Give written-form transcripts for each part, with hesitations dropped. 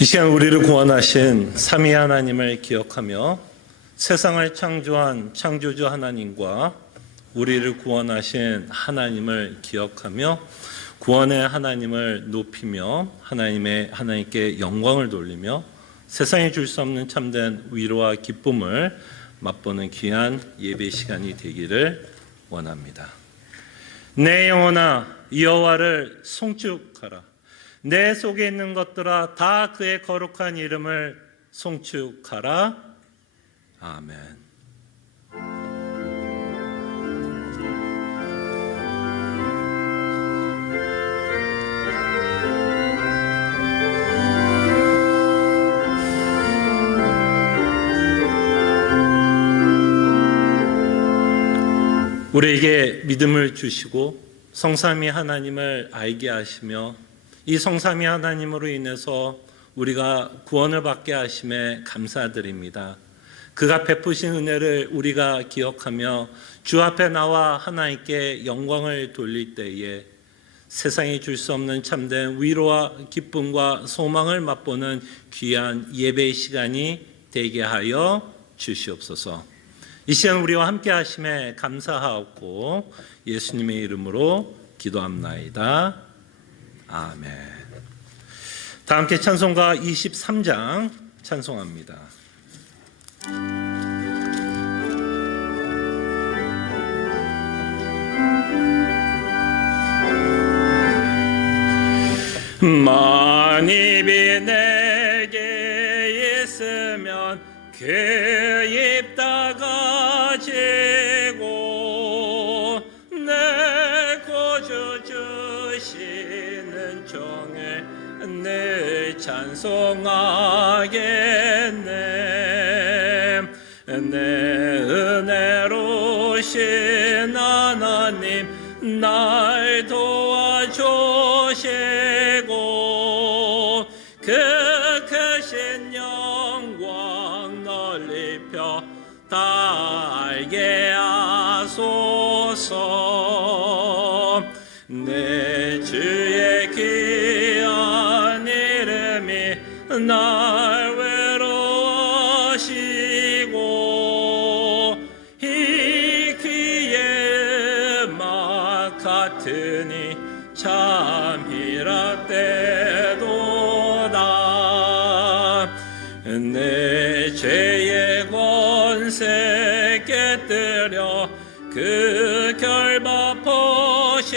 이 시간 우리를 구원하신 삼위 하나님을 기억하며 세상을 창조한 창조주 하나님과 우리를 구원하신 하나님을 기억하며 구원의 하나님을 높이며 하나님께 영광을 돌리며 세상에 줄 수 없는 참된 위로와 기쁨을 맛보는 귀한 예배 시간이 되기를 원합니다. 내 영혼아 여호와를 송축하라. 내 속에 있는 것들아 다 그의 거룩한 이름을 송축하라. 아멘. 우리에게 믿음을 주시고 성삼위 하나님을 알게 하시며 이 성삼위 하나님으로 인해서 우리가 구원을 받게 하심에 감사드립니다. 그가 베푸신 은혜를 우리가 기억하며 주 앞에 나와 하나님께 영광을 돌릴 때에 세상이 줄 수 없는 참된 위로와 기쁨과 소망을 맛보는 귀한 예배의 시간이 되게 하여 주시옵소서. 이 시간 우리와 함께 하심에 감사하옵고 예수님의 이름으로 기도합나이다. 아멘. 다 함께 찬송가 23장 찬송합니다. 만입이 내게 있으면 그 입 다 가지고 내 구주 주시는 종을 늘 찬송하겠네. 내 은혜로신 하나님 날 도와주시고 그 크신 영광 널리 펴 다 알게 하소서. 내 주의 귀한 이름이 날 외로워하시고 이 귀의 음악 같으니 참 희락되도다. 내 죄의 권세 깨뜨려 그 결박 보시고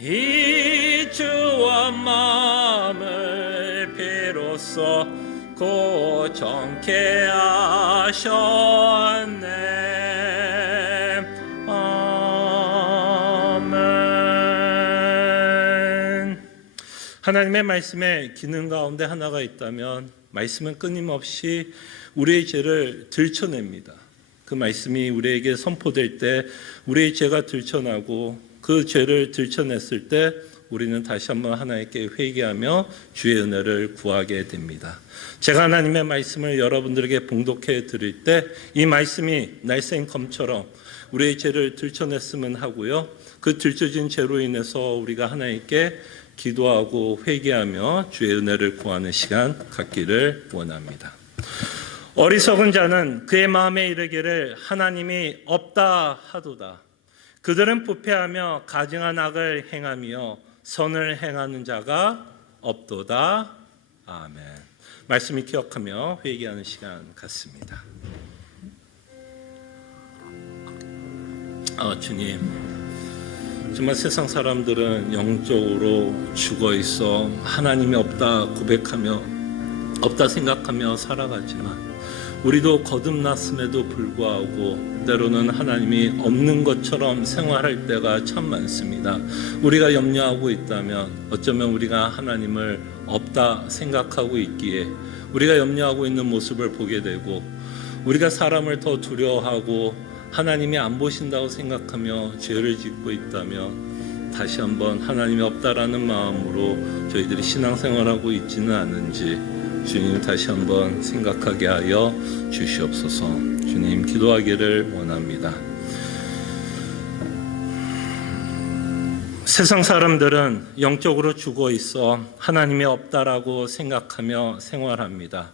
이 주와 마음을 비로소 고정케 하셨네. 아멘. 하나님의 말씀의 기능 가운데 하나가 있다면 말씀은 끊임없이 우리의 죄를 들춰냅니다. 그 말씀이 우리에게 선포될 때 우리의 죄가 들춰나고 그 죄를 들춰냈을 때 우리는 다시 한번 하나님께 회개하며 주의 은혜를 구하게 됩니다. 제가 하나님의 말씀을 여러분들에게 봉독해 드릴 때 이 말씀이 날쌘 검처럼 우리의 죄를 들춰냈으면 하고요. 그 들춰진 죄로 인해서 우리가 하나님께 기도하고 회개하며 주의 은혜를 구하는 시간 갖기를 원합니다. 어리석은 자는 그의 마음에 이르기를 하나님이 없다 하도다. 그들은 부패하며 가증한 악을 행하며 선을 행하는 자가 없도다. 아멘. 말씀을 기억하며 회개하는 시간 갖습니다. 주님, 정말 세상 사람들은 영적으로 죽어 있어 하나님이 없다 고백하며 없다 생각하며 살아가지만 우리도 거듭났음에도 불구하고 때로는 하나님이 없는 것처럼 생활할 때가 참 많습니다. 우리가 염려하고 있다면 어쩌면 우리가 하나님을 없다 생각하고 있기에 우리가 염려하고 있는 모습을 보게 되고 우리가 사람을 더 두려워하고 하나님이 안 보신다고 생각하며 죄를 짓고 있다면 다시 한번 하나님이 없다라는 마음으로 저희들이 신앙생활하고 있지는 않은지 주님 다시 한번 생각하게 하여 주시옵소서. 주님 기도하기를 원합니다. 세상 사람들은 영적으로 죽어 있어 하나님이 없다라고 생각하며 생활합니다.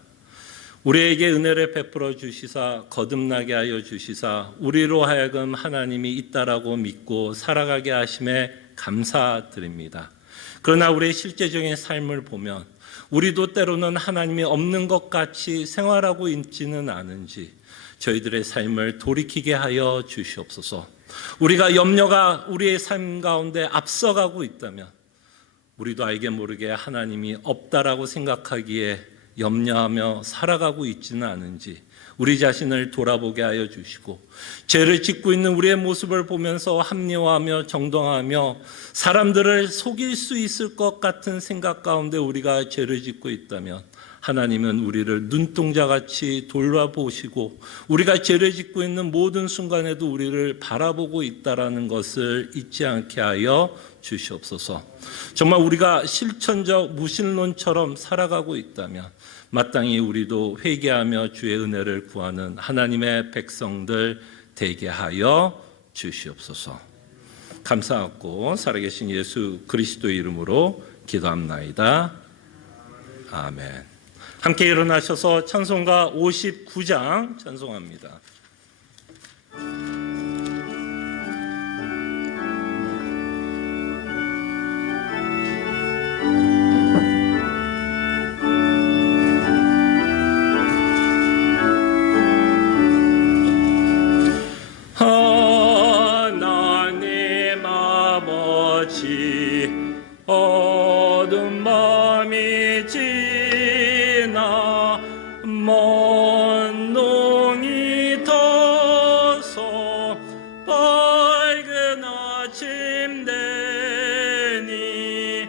우리에게 은혜를 베풀어 주시사 거듭나게 하여 주시사 우리로 하여금 하나님이 있다라고 믿고 살아가게 하심에 감사드립니다. 그러나 우리의 실제적인 삶을 보면 우리도 때로는 하나님이 없는 것 같이 생활하고 있지는 않은지 저희들의 삶을 돌이키게 하여 주시옵소서. 우리가 염려가 우리의 삶 가운데 앞서가고 있다면 우리도 알게 모르게 하나님이 없다라고 생각하기에 염려하며 살아가고 있지는 않은지 우리 자신을 돌아보게 하여 주시고 죄를 짓고 있는 우리의 모습을 보면서 합리화하며 정당화하며 사람들을 속일 수 있을 것 같은 생각 가운데 우리가 죄를 짓고 있다면 하나님은 우리를 눈동자같이 돌아보시고 우리가 죄를 짓고 있는 모든 순간에도 우리를 바라보고 있다는 것을 잊지 않게 하여 주시옵소서. 정말 우리가 실천적 무신론처럼 살아가고 있다면 마땅히 우리도 회개하며 주의 은혜를 구하는 하나님의 백성들 되게 하여 주시옵소서. 감사하고 살아계신 예수 그리스도의 이름으로 기도합나이다. 아멘. 함께 일어나셔서 찬송가 59장 찬송합니다. 하나님 아버지 어두운 밤이 지나 먼 농이 터서 밝은 아침 되니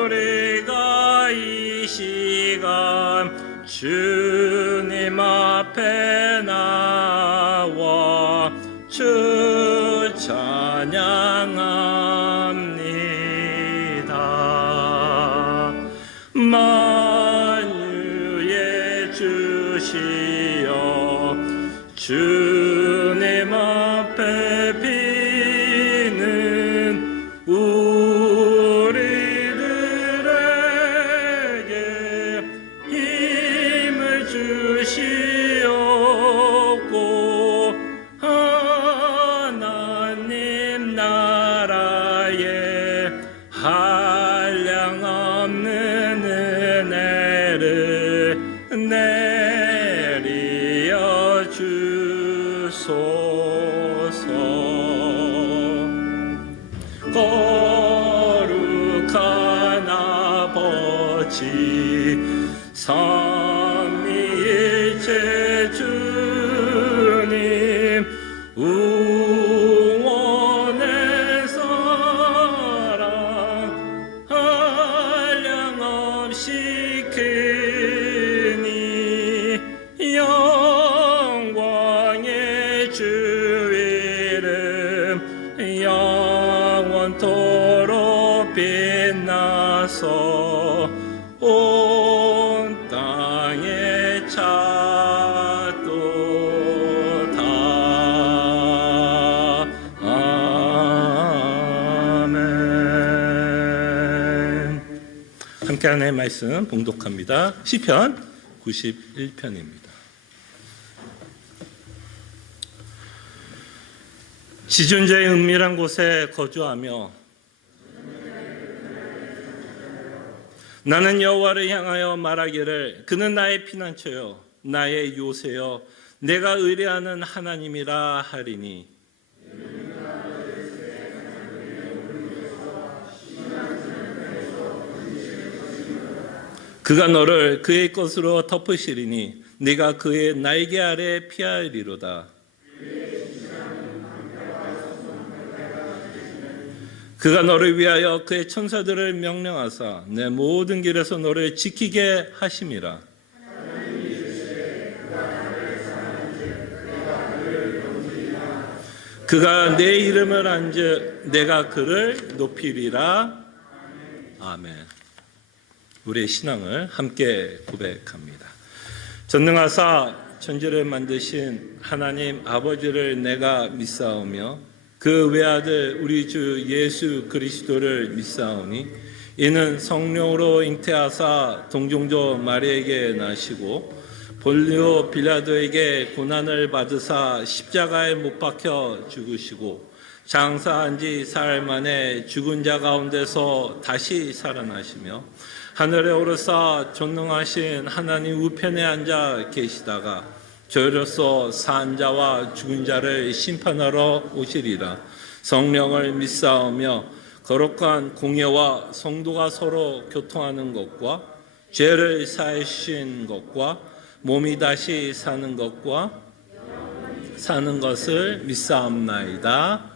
우리가 이 시간 주님 앞에 나와 주 찬양합니다. 만유의 주시여 주님 앞에 비는 우리들에게 힘을 주시옵고 하나님 나라에 한량없는 은혜를 내려 주소서. 거룩한 아버지 삼위일체 주님 우원의 사랑 한량없이 크니 영광의 주 이름 영원토록 빛나서 온 땅에 찾도다. 아멘. 함께 하나님의 말씀 봉독합니다. 시편 91편입니다. 지존자의 은밀한 곳에 거주하며 나는 여호와를 향하여 말하기를 그는 나의 피난처요 나의 요새요 내가 의뢰하는 하나님이라 하리니 그가 너를 그의 것으로 덮으시리니 네가 그의 날개 아래 피하리로다. 그가 너를 위하여 그의 천사들을 명령하사 내 모든 길에서 너를 지키게 하심이라. 그가 내 이름을 안즉 내가 그를 높이리라. 아멘. 우리의 신앙을 함께 고백합니다. 전능하사 천지를 만드신 하나님 아버지를 내가 믿사오며 그 외아들 우리 주 예수 그리스도를 믿사오니 이는 성령으로 잉태하사 동정조 마리에게 나시고 본리오 빌라도에게 고난을 받으사 십자가에 못 박혀 죽으시고 장사한 지 사흘 만에 죽은 자 가운데서 다시 살아나시며 하늘에 오르사 전능하신 하나님 우편에 앉아 계시다가 저희로서 산 자와 죽은 자를 심판하러 오시리라. 성령을 믿사오며 거룩한 공예와 성도가 서로 교통하는 것과 죄를 사해 주신 것과 몸이 다시 사는 것과 사는 것을 믿사옵나이다.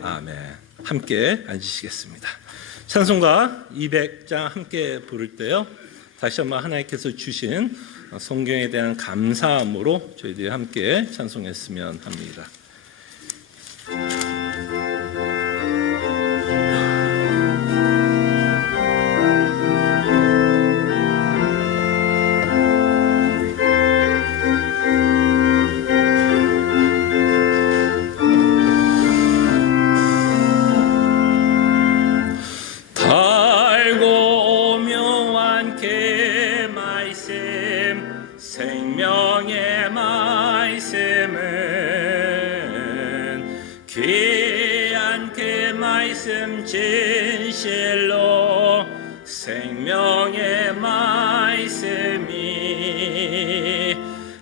아멘. 함께 앉으시겠습니다. 찬송가 200장 함께 부를 때요, 다시 한번 하나님께서 주신 성경에 대한 감사함으로 저희들이 함께 찬송했으면 합니다. 진실로 생명의 말씀이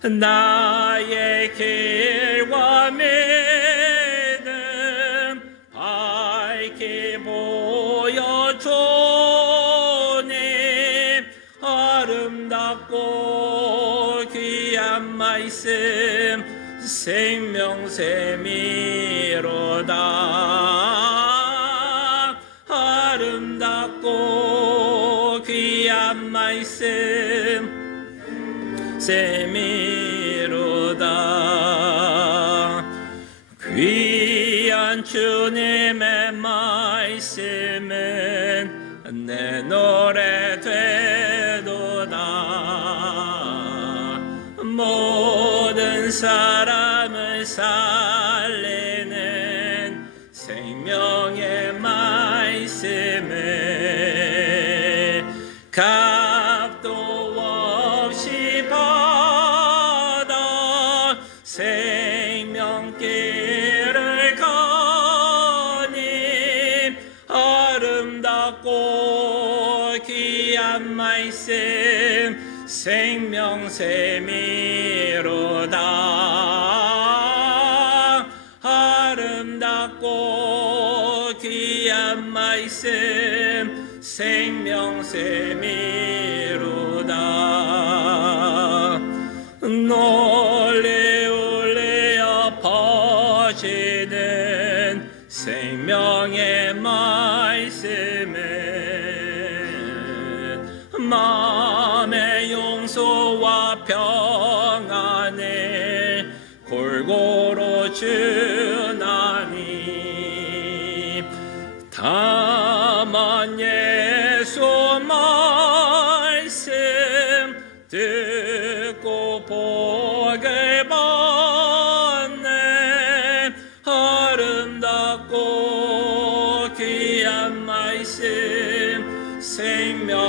나의 길과 믿음 밝게 보여주니 아름답고 귀한 말씀 생명샘이로다. 아름답고 귀한 말씀 샘이로다. 귀한 주님의 말씀은 내 노래 되도다. 모든 사람을 살리는 생명의 말씀을 값도 없이 받아 생명길을 가니 아름답고 귀한 말씀 생명샘이로다. 아름답고 귀한 말씀 생명샘이로다. 널리 울려 퍼지는 생명의 말씀은 마음의 용서와 평안을 골고루 주나니 다만 예수 말씀 듣고 복을 받네. 아름답고 귀한 말씀 생명샘이로다.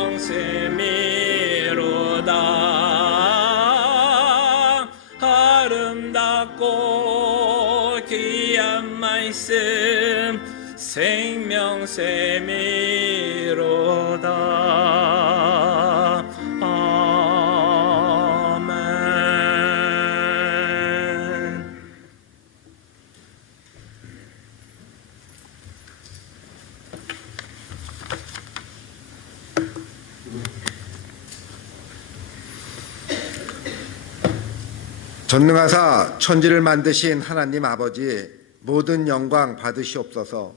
아름답고 귀한 말씀 생명샘이로다. 아멘. 전능하사 천지를 만드신 하나님 아버지, 모든 영광 받으시옵소서.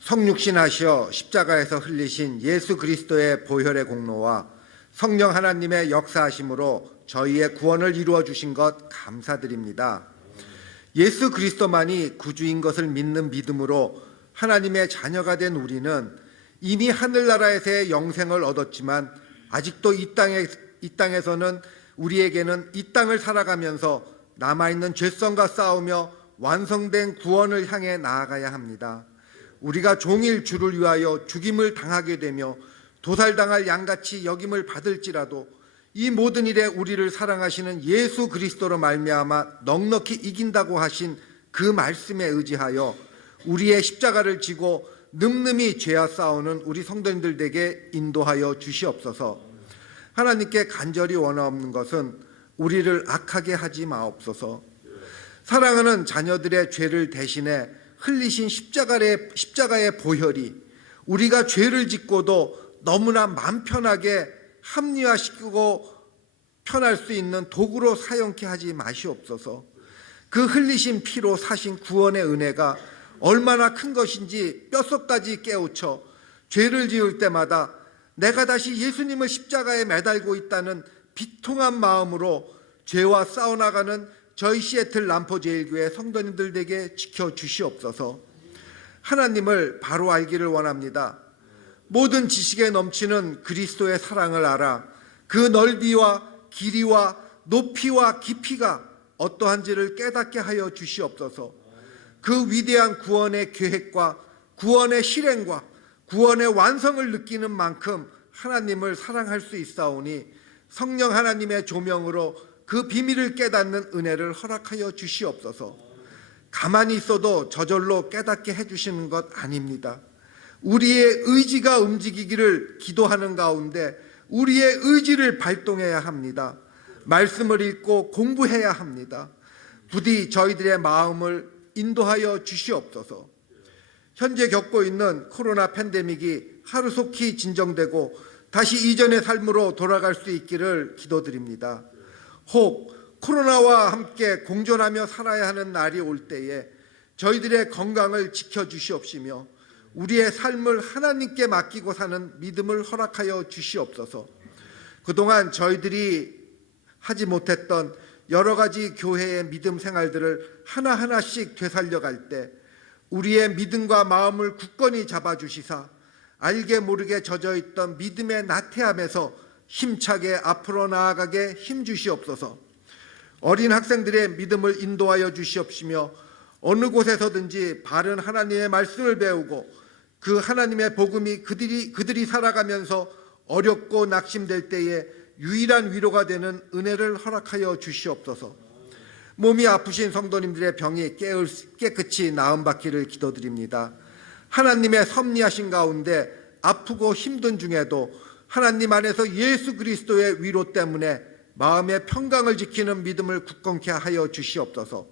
성육신하시어 십자가에서 흘리신 예수 그리스도의 보혈의 공로와 성령 하나님의 역사하심으로 저희의 구원을 이루어 주신 것 감사드립니다. 예수 그리스도만이 구주인 것을 믿는 믿음으로 하나님의 자녀가 된 우리는 이미 하늘나라에서의 영생을 얻었지만 아직도 이 땅에서는 우리에게는 이 땅을 살아가면서 남아있는 죄성과 싸우며 완성된 구원을 향해 나아가야 합니다. 우리가 종일 주를 위하여 죽임을 당하게 되며 도살당할 양같이 여김을 받을지라도 이 모든 일에 우리를 사랑하시는 예수 그리스도로 말미암아 넉넉히 이긴다고 하신 그 말씀에 의지하여 우리의 십자가를 지고 늠름히 죄와 싸우는 우리 성도님들에게 인도하여 주시옵소서. 하나님께 간절히 원하옵는 것은 우리를 악하게 하지 마옵소서. 사랑하는 자녀들의 죄를 대신해 흘리신 십자가의 보혈이 우리가 죄를 짓고도 너무나 마음 편하게 합리화시키고 편할 수 있는 도구로 사용케 하지 마시옵소서. 그 흘리신 피로 사신 구원의 은혜가 얼마나 큰 것인지 뼛속까지 깨우쳐 죄를 지을 때마다 내가 다시 예수님을 십자가에 매달고 있다는 비통한 마음으로 죄와 싸워나가는 저희 시애틀 람포제일교회 성도님들에게 지켜주시옵소서. 하나님을 바로 알기를 원합니다. 모든 지식에 넘치는 그리스도의 사랑을 알아 그 넓이와 길이와 높이와 깊이가 어떠한지를 깨닫게 하여 주시옵소서. 그 위대한 구원의 계획과 구원의 실행과 구원의 완성을 느끼는 만큼 하나님을 사랑할 수 있사오니 성령 하나님의 조명으로 그 비밀을 깨닫는 은혜를 허락하여 주시옵소서. 가만히 있어도 저절로 깨닫게 해주시는 것 아닙니다. 우리의 의지가 움직이기를 기도하는 가운데 우리의 의지를 발동해야 합니다. 말씀을 읽고 공부해야 합니다. 부디 저희들의 마음을 인도하여 주시옵소서. 현재 겪고 있는 코로나 팬데믹이 하루속히 진정되고 다시 이전의 삶으로 돌아갈 수 있기를 기도드립니다. 혹 코로나와 함께 공존하며 살아야 하는 날이 올 때에 저희들의 건강을 지켜주시옵시며 우리의 삶을 하나님께 맡기고 사는 믿음을 허락하여 주시옵소서. 그동안 저희들이 하지 못했던 여러 가지 교회의 믿음 생활들을 하나하나씩 되살려갈 때 우리의 믿음과 마음을 굳건히 잡아주시사 알게 모르게 젖어있던 믿음의 나태함에서 힘차게 앞으로 나아가게 힘주시옵소서. 어린 학생들의 믿음을 인도하여 주시옵시며 어느 곳에서든지 바른 하나님의 말씀을 배우고 그 하나님의 복음이 그들이 살아가면서 어렵고 낙심될 때에 유일한 위로가 되는 은혜를 허락하여 주시옵소서. 몸이 아프신 성도님들의 병이 깨끗이 나음받기를 기도드립니다. 하나님의 섭리하신 가운데 아프고 힘든 중에도 하나님 안에서 예수 그리스도의 위로 때문에 마음의 평강을 지키는 믿음을 굳건케 하여 주시옵소서.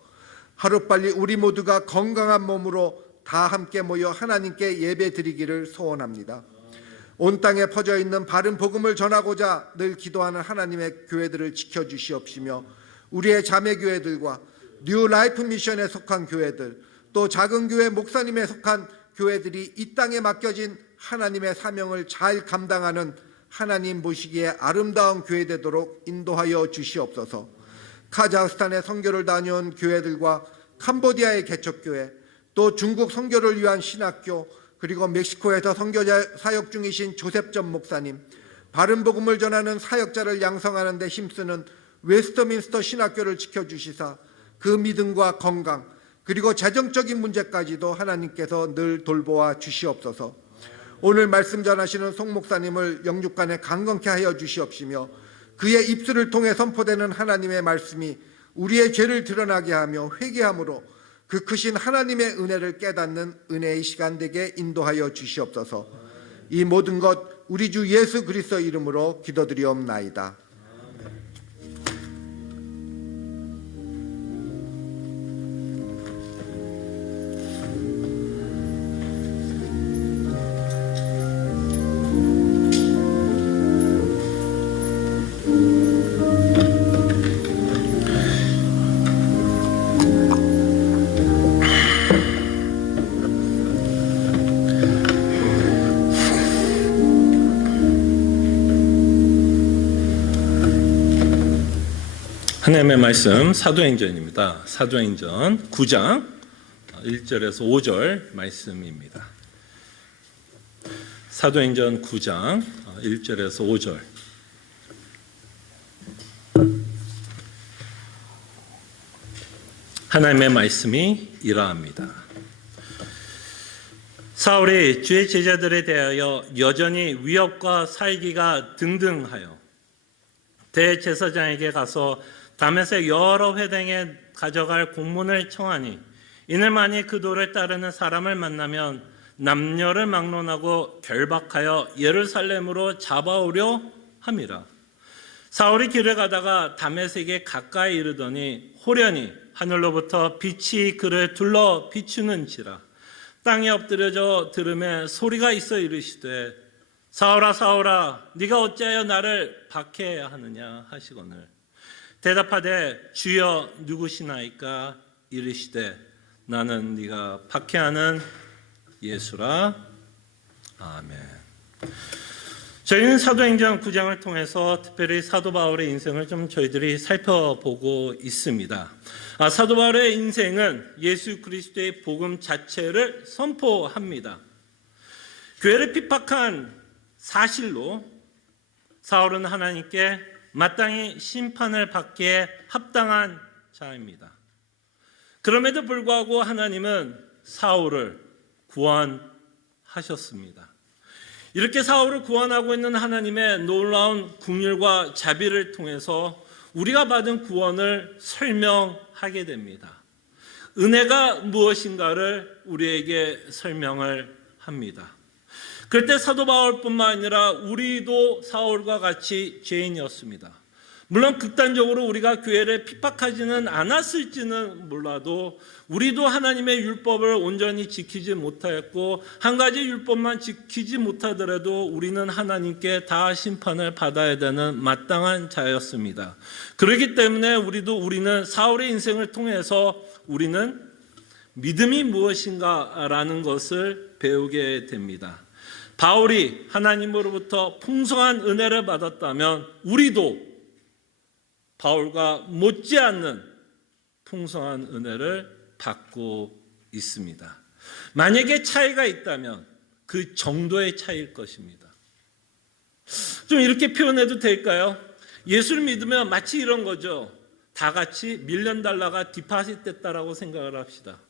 하루빨리 우리 모두가 건강한 몸으로 다 함께 모여 하나님께 예배 드리기를 소원합니다. 온 땅에 퍼져 있는 바른 복음을 전하고자 늘 기도하는 하나님의 교회들을 지켜주시옵시며 우리의 자매교회들과 뉴 라이프 미션에 속한 교회들 또 작은 교회 목사님에 속한 교회들이 이 땅에 맡겨진 하나님의 사명을 잘 감당하는 하나님 보시기에 아름다운 교회 되도록 인도하여 주시옵소서. 카자흐스탄에 선교를 다녀온 교회들과 캄보디아의 개척교회 또 중국 선교를 위한 신학교 그리고 멕시코에서 선교자 사역 중이신 조셉전 목사님, 바른 복음을 전하는 사역자를 양성하는 데 힘쓰는 웨스터민스터 신학교를 지켜주시사 그 믿음과 건강 그리고 재정적인 문제까지도 하나님께서 늘 돌보아 주시옵소서. 오늘 말씀 전하시는 송 목사님을 영육간에 강건케 하여 주시옵시며 그의 입술을 통해 선포되는 하나님의 말씀이 우리의 죄를 드러나게 하며 회개함으로 그 크신 하나님의 은혜를 깨닫는 은혜의 시간 되게 인도하여 주시옵소서. 이 모든 것 우리 주 예수 그리스도 이름으로 기도드리옵나이다. 하나님의 말씀 사도행전입니다. 사도행전 9장 1절에서 5절 말씀입니다. 사도행전 9장 1절에서 5절. 하나님의 말씀이 이러합니다. 사울이 주의 제자들에 대하여 여전히 위협과 살기가 등등하여 대제사장에게 가서 다메섹 여러 회당에 가져갈 공문을 청하니 이는 만일 그 도를 따르는 사람을 만나면 남녀를 막론하고 결박하여 예루살렘으로 잡아오려 함이라. 사울이 길을 가다가 다메섹에 가까이 이르더니 호련히 하늘로부터 빛이 그를 둘러 비추는지라. 땅에 엎드려져 들음에 소리가 있어 이르시되 사울아 사울아 네가 어찌하여 나를 박해하느냐 하시거늘 대답하되 주여 누구시나이까 이르시되 나는 네가 박해하는 예수라. 아멘. 저희는 사도행전 9장을 통해서 특별히 사도 바울의 인생을 좀 저희들이 살펴보고 있습니다. 사도 바울의 인생은 예수 그리스도의 복음 자체를 선포합니다. 교회를 핍박한 사실로 사울은 하나님께 마땅히 심판을 받기에 합당한 자입니다. 그럼에도 불구하고 하나님은 사울을 구원하셨습니다. 이렇게 사울을 구원하고 있는 하나님의 놀라운 긍휼과 자비를 통해서 우리가 받은 구원을 설명하게 됩니다. 은혜가 무엇인가를 우리에게 설명을 합니다. 그럴 때 사도 바울뿐만 아니라 우리도 사울과 같이 죄인이었습니다. 물론 극단적으로 우리가 교회를 핍박하지는 않았을지는 몰라도 우리도 하나님의 율법을 온전히 지키지 못하였고 한 가지 율법만 지키지 못하더라도 우리는 하나님께 다 심판을 받아야 되는 마땅한 자였습니다. 그렇기 때문에 우리는 사울의 인생을 통해서 우리는 믿음이 무엇인가라는 것을 배우게 됩니다. 바울이 하나님으로부터 풍성한 은혜를 받았다면 우리도 바울과 못지않는 풍성한 은혜를 받고 있습니다. 만약에 차이가 있다면 그 정도의 차이일 것입니다. 좀 이렇게 표현해도 될까요? 예수를 믿으면 마치 이런 거죠. 다 같이 $1,000,000가 디파짓 됐다라고 생각을 합시다.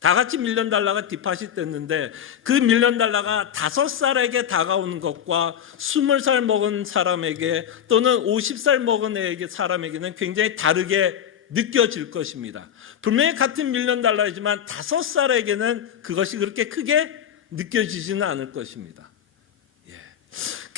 다 같이 $1,000,000가 디파짓 됐는데 그 $1,000,000가 5살에게 다가오는 것과 20살 먹은 사람에게 또는 50살 먹은 사람에게는 굉장히 다르게 느껴질 것입니다. 분명히 같은 $1,000,000이지만 5살에게는 그것이 그렇게 크게 느껴지지는 않을 것입니다.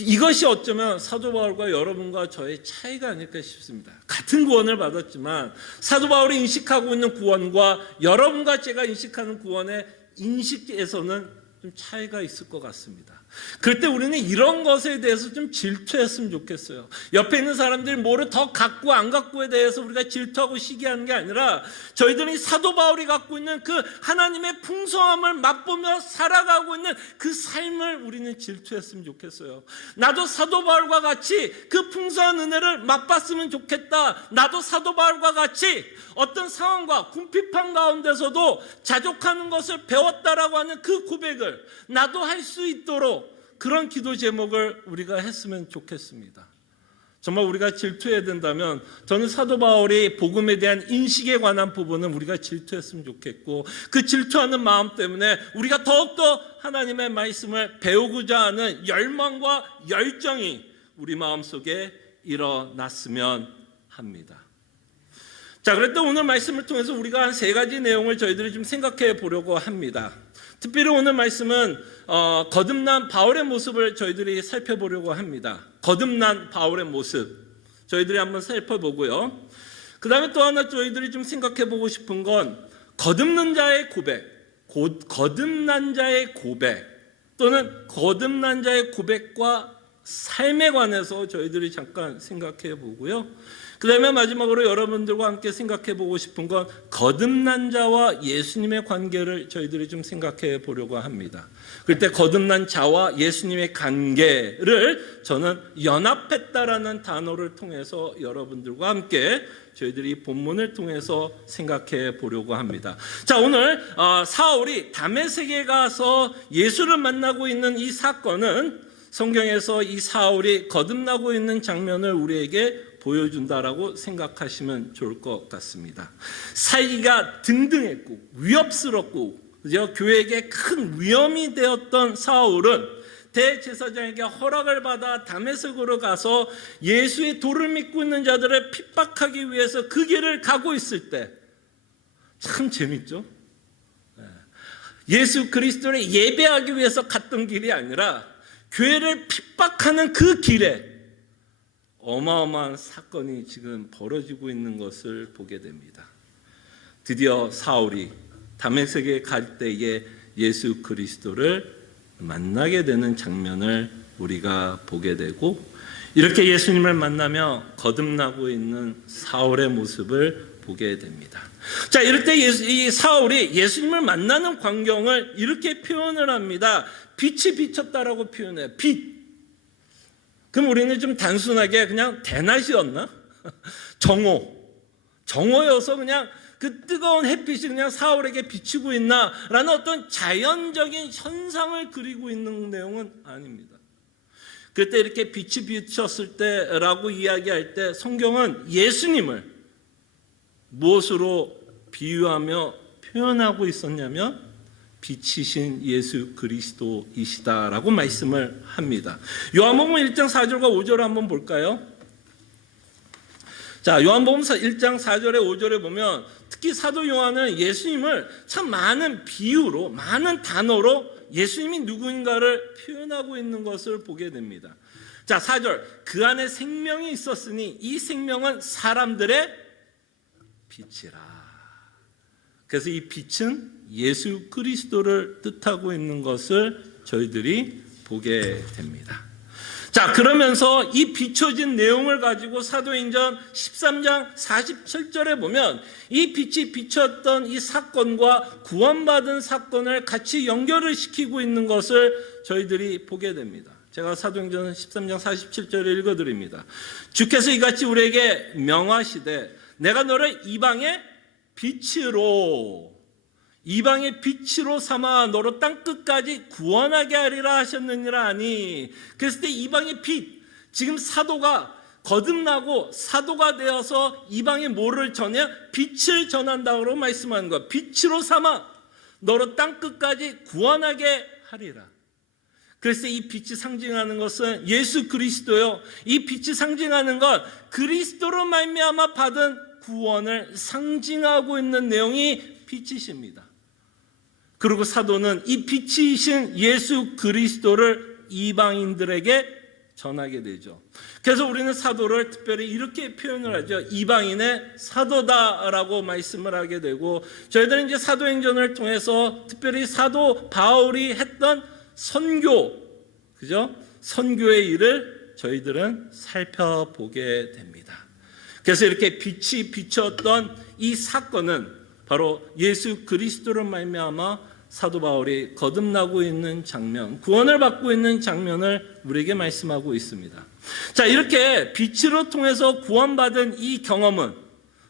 이것이 어쩌면 사도 바울과 여러분과 저의 차이가 아닐까 싶습니다. 같은 구원을 받았지만 사도 바울이 인식하고 있는 구원과 여러분과 제가 인식하는 구원의 인식에서는 좀 차이가 있을 것 같습니다. 그럴 때 우리는 이런 것에 대해서 좀 질투했으면 좋겠어요. 옆에 있는 사람들이 뭐를 더 갖고 안 갖고에 대해서 우리가 질투하고 시기하는 게 아니라 저희들이 사도 바울이 갖고 있는 그 하나님의 풍성함을 맛보며 살아가고 있는 그 삶을 우리는 질투했으면 좋겠어요. 나도 사도 바울과 같이 그 풍성한 은혜를 맛봤으면 좋겠다. 나도 사도 바울과 같이 어떤 상황과 궁핍한 가운데서도 자족하는 것을 배웠다라고 하는 그 고백을 나도 할 수 있도록 그런 기도 제목을 우리가 했으면 좋겠습니다. 정말 우리가 질투해야 된다면 저는 사도 바울이 복음에 대한 인식에 관한 부분은 우리가 질투했으면 좋겠고 그 질투하는 마음 때문에 우리가 더욱더 하나님의 말씀을 배우고자 하는 열망과 열정이 우리 마음속에 일어났으면 합니다. 자, 그럴 때 오늘 말씀을 통해서 우리가 한 3가지 내용을 저희들이 좀 생각해 보려고 합니다. 특별히 오늘 말씀은 거듭난 바울의 모습을 저희들이 살펴보려고 합니다. 거듭난 바울의 모습 저희들이 한번 살펴보고요. 그 다음에 또 하나 저희들이 좀 생각해 보고 싶은 건 거듭난 자의 고백, 거듭난 자의 고백 또는 거듭난 자의 고백과 삶에 관해서 저희들이 잠깐 생각해 보고요. 그 다음에 마지막으로 여러분들과 함께 생각해 보고 싶은 건 거듭난 자와 예수님의 관계를 저희들이 좀 생각해 보려고 합니다. 그럴 때 거듭난 자와 예수님의 관계를 저는 연합했다라는 단어를 통해서 여러분들과 함께 저희들이 본문을 통해서 생각해 보려고 합니다. 자, 오늘 사울이 다메섹에 가서 예수를 만나고 있는 이 사건은 성경에서 이 사울이 거듭나고 있는 장면을 우리에게 보여준다라고 생각하시면 좋을 것 같습니다. 살기가 등등했고 위협스럽고 그죠? 교회에게 큰 위험이 되었던 사울은 대제사장에게 허락을 받아 다메섹으로 가서 예수의 도를 믿고 있는 자들을 핍박하기 위해서 그 길을 가고 있을 때 참 재밌죠? 예수 그리스도를 예배하기 위해서 갔던 길이 아니라 교회를 핍박하는 그 길에 어마어마한 사건이 지금 벌어지고 있는 것을 보게 됩니다. 드디어 사울이 다메섹에 갈 때에 예수 그리스도를 만나게 되는 장면을 우리가 보게 되고, 이렇게 예수님을 만나며 거듭나고 있는 사울의 모습을 보게 됩니다. 자, 이럴 때 이 사울이 예수님을 만나는 광경을 이렇게 표현을 합니다. 빛이 비쳤다라고 표현해요. 빛. 그럼 우리는 좀 단순하게 그냥 대낮이었나? 정오여서 그냥 그 뜨거운 햇빛이 그냥 사울에게 비치고 있나라는 어떤 자연적인 현상을 그리고 있는 내용은 아닙니다. 그때 이렇게 빛이 비쳤을 때라고 이야기할 때 성경은 예수님을 무엇으로 비유하며 표현하고 있었냐면 빛이신 예수 그리스도이시다라고 말씀을 합니다. 요한복음 1장 4절과 5절을 한번 볼까요? 자, 요한복음 1장 4절에 5절에 보면 특히 사도 요한은 예수님을 참 많은 비유로, 많은 단어로 예수님이 누구인가를 표현하고 있는 것을 보게 됩니다. 자, 4절. 그 안에 생명이 있었으니 이 생명은 사람들의 빛이라. 그래서 이 빛은 예수 그리스도를 뜻하고 있는 것을 저희들이 보게 됩니다. 자, 그러면서 이 비춰진 내용을 가지고 사도행전 13장 47절에 보면 이 빛이 비쳤던 이 사건과 구원받은 사건을 같이 연결을 시키고 있는 것을 저희들이 보게 됩니다. 제가 사도행전 13장 47절을 읽어드립니다. 주께서 이같이 우리에게 명하시되 내가 너를 이방의 빛으로 삼아 너로 땅끝까지 구원하게 하리라 하셨느니라 하니, 그랬을 때 이방의 빛, 지금 사도가 거듭나고 사도가 되어서 이방에 뭐를 전해? 빛을 전한다고 말씀하는 거야. 빛으로 삼아 너로 땅끝까지 구원하게 하리라. 그래서 이 빛이 상징하는 것은 예수 그리스도요. 이 빛이 상징하는 것, 그리스도로 말미암아 받은 구원을 상징하고 있는 내용이 빛이십니다. 그리고 사도는 이 빛이신 예수 그리스도를 이방인들에게 전하게 되죠. 그래서 우리는 사도를 특별히 이렇게 표현을 하죠. 이방인의 사도다라고 말씀을 하게 되고, 저희들은 이제 사도행전을 통해서 특별히 사도 바울이 했던 선교, 그죠? 선교의 일을 저희들은 살펴보게 됩니다. 그래서 이렇게 빛이 비쳤던 이 사건은 바로 예수 그리스도를 말미암아 사도 바울이 거듭나고 있는 장면, 구원을 받고 있는 장면을 우리에게 말씀하고 있습니다. 자, 이렇게 빛으로 통해서 구원받은 이 경험은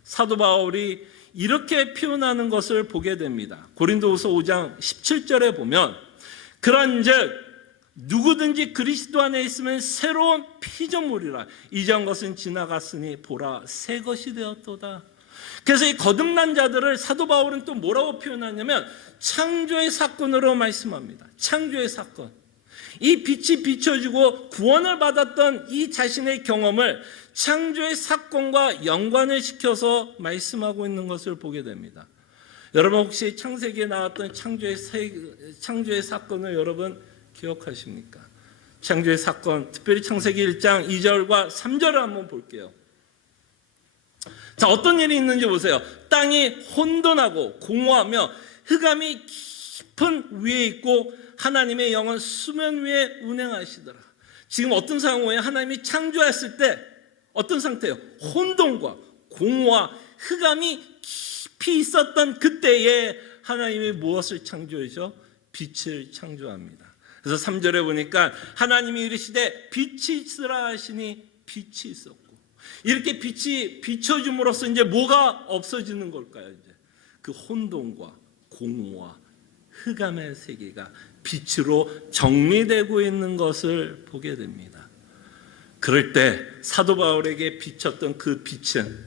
사도 바울이 이렇게 표현하는 것을 보게 됩니다. 고린도후서 5장 17절에 보면 그런즉 누구든지 그리스도 안에 있으면 새로운 피조물이라. 이전 것은 지나갔으니 보라 새 것이 되었도다. 그래서 이 거듭난 자들을 사도 바울은 또 뭐라고 표현하냐면 창조의 사건으로 말씀합니다. 창조의 사건. 이 빛이 비춰지고 구원을 받았던 이 자신의 경험을 창조의 사건과 연관을 시켜서 말씀하고 있는 것을 보게 됩니다. 여러분 혹시 창세기에 나왔던 창조의 사건을 여러분 기억하십니까? 창조의 사건, 특별히 창세기 1장 2절과 3절을 한번 볼게요. 자, 어떤 일이 있는지 보세요. 땅이 혼돈하고 공허하며 흑암이 깊은 위에 있고 하나님의 영은 수면 위에 운행하시더라. 지금 어떤 상황이에요? 하나님이 창조했을 때 어떤 상태예요? 혼돈과 공허와 흑암이 깊이 있었던 그때에 하나님이 무엇을 창조하죠? 빛을 창조합니다. 그래서 3절에 보니까 하나님이 이르시되 빛이 있으라 하시니 빛이 있었고, 이렇게 빛이 비춰줌으로써 이제 뭐가 없어지는 걸까요? 이제 그 혼돈과 공허와 흑암의 세계가 빛으로 정리되고 있는 것을 보게 됩니다. 그럴 때 사도 바울에게 비쳤던 그 빛은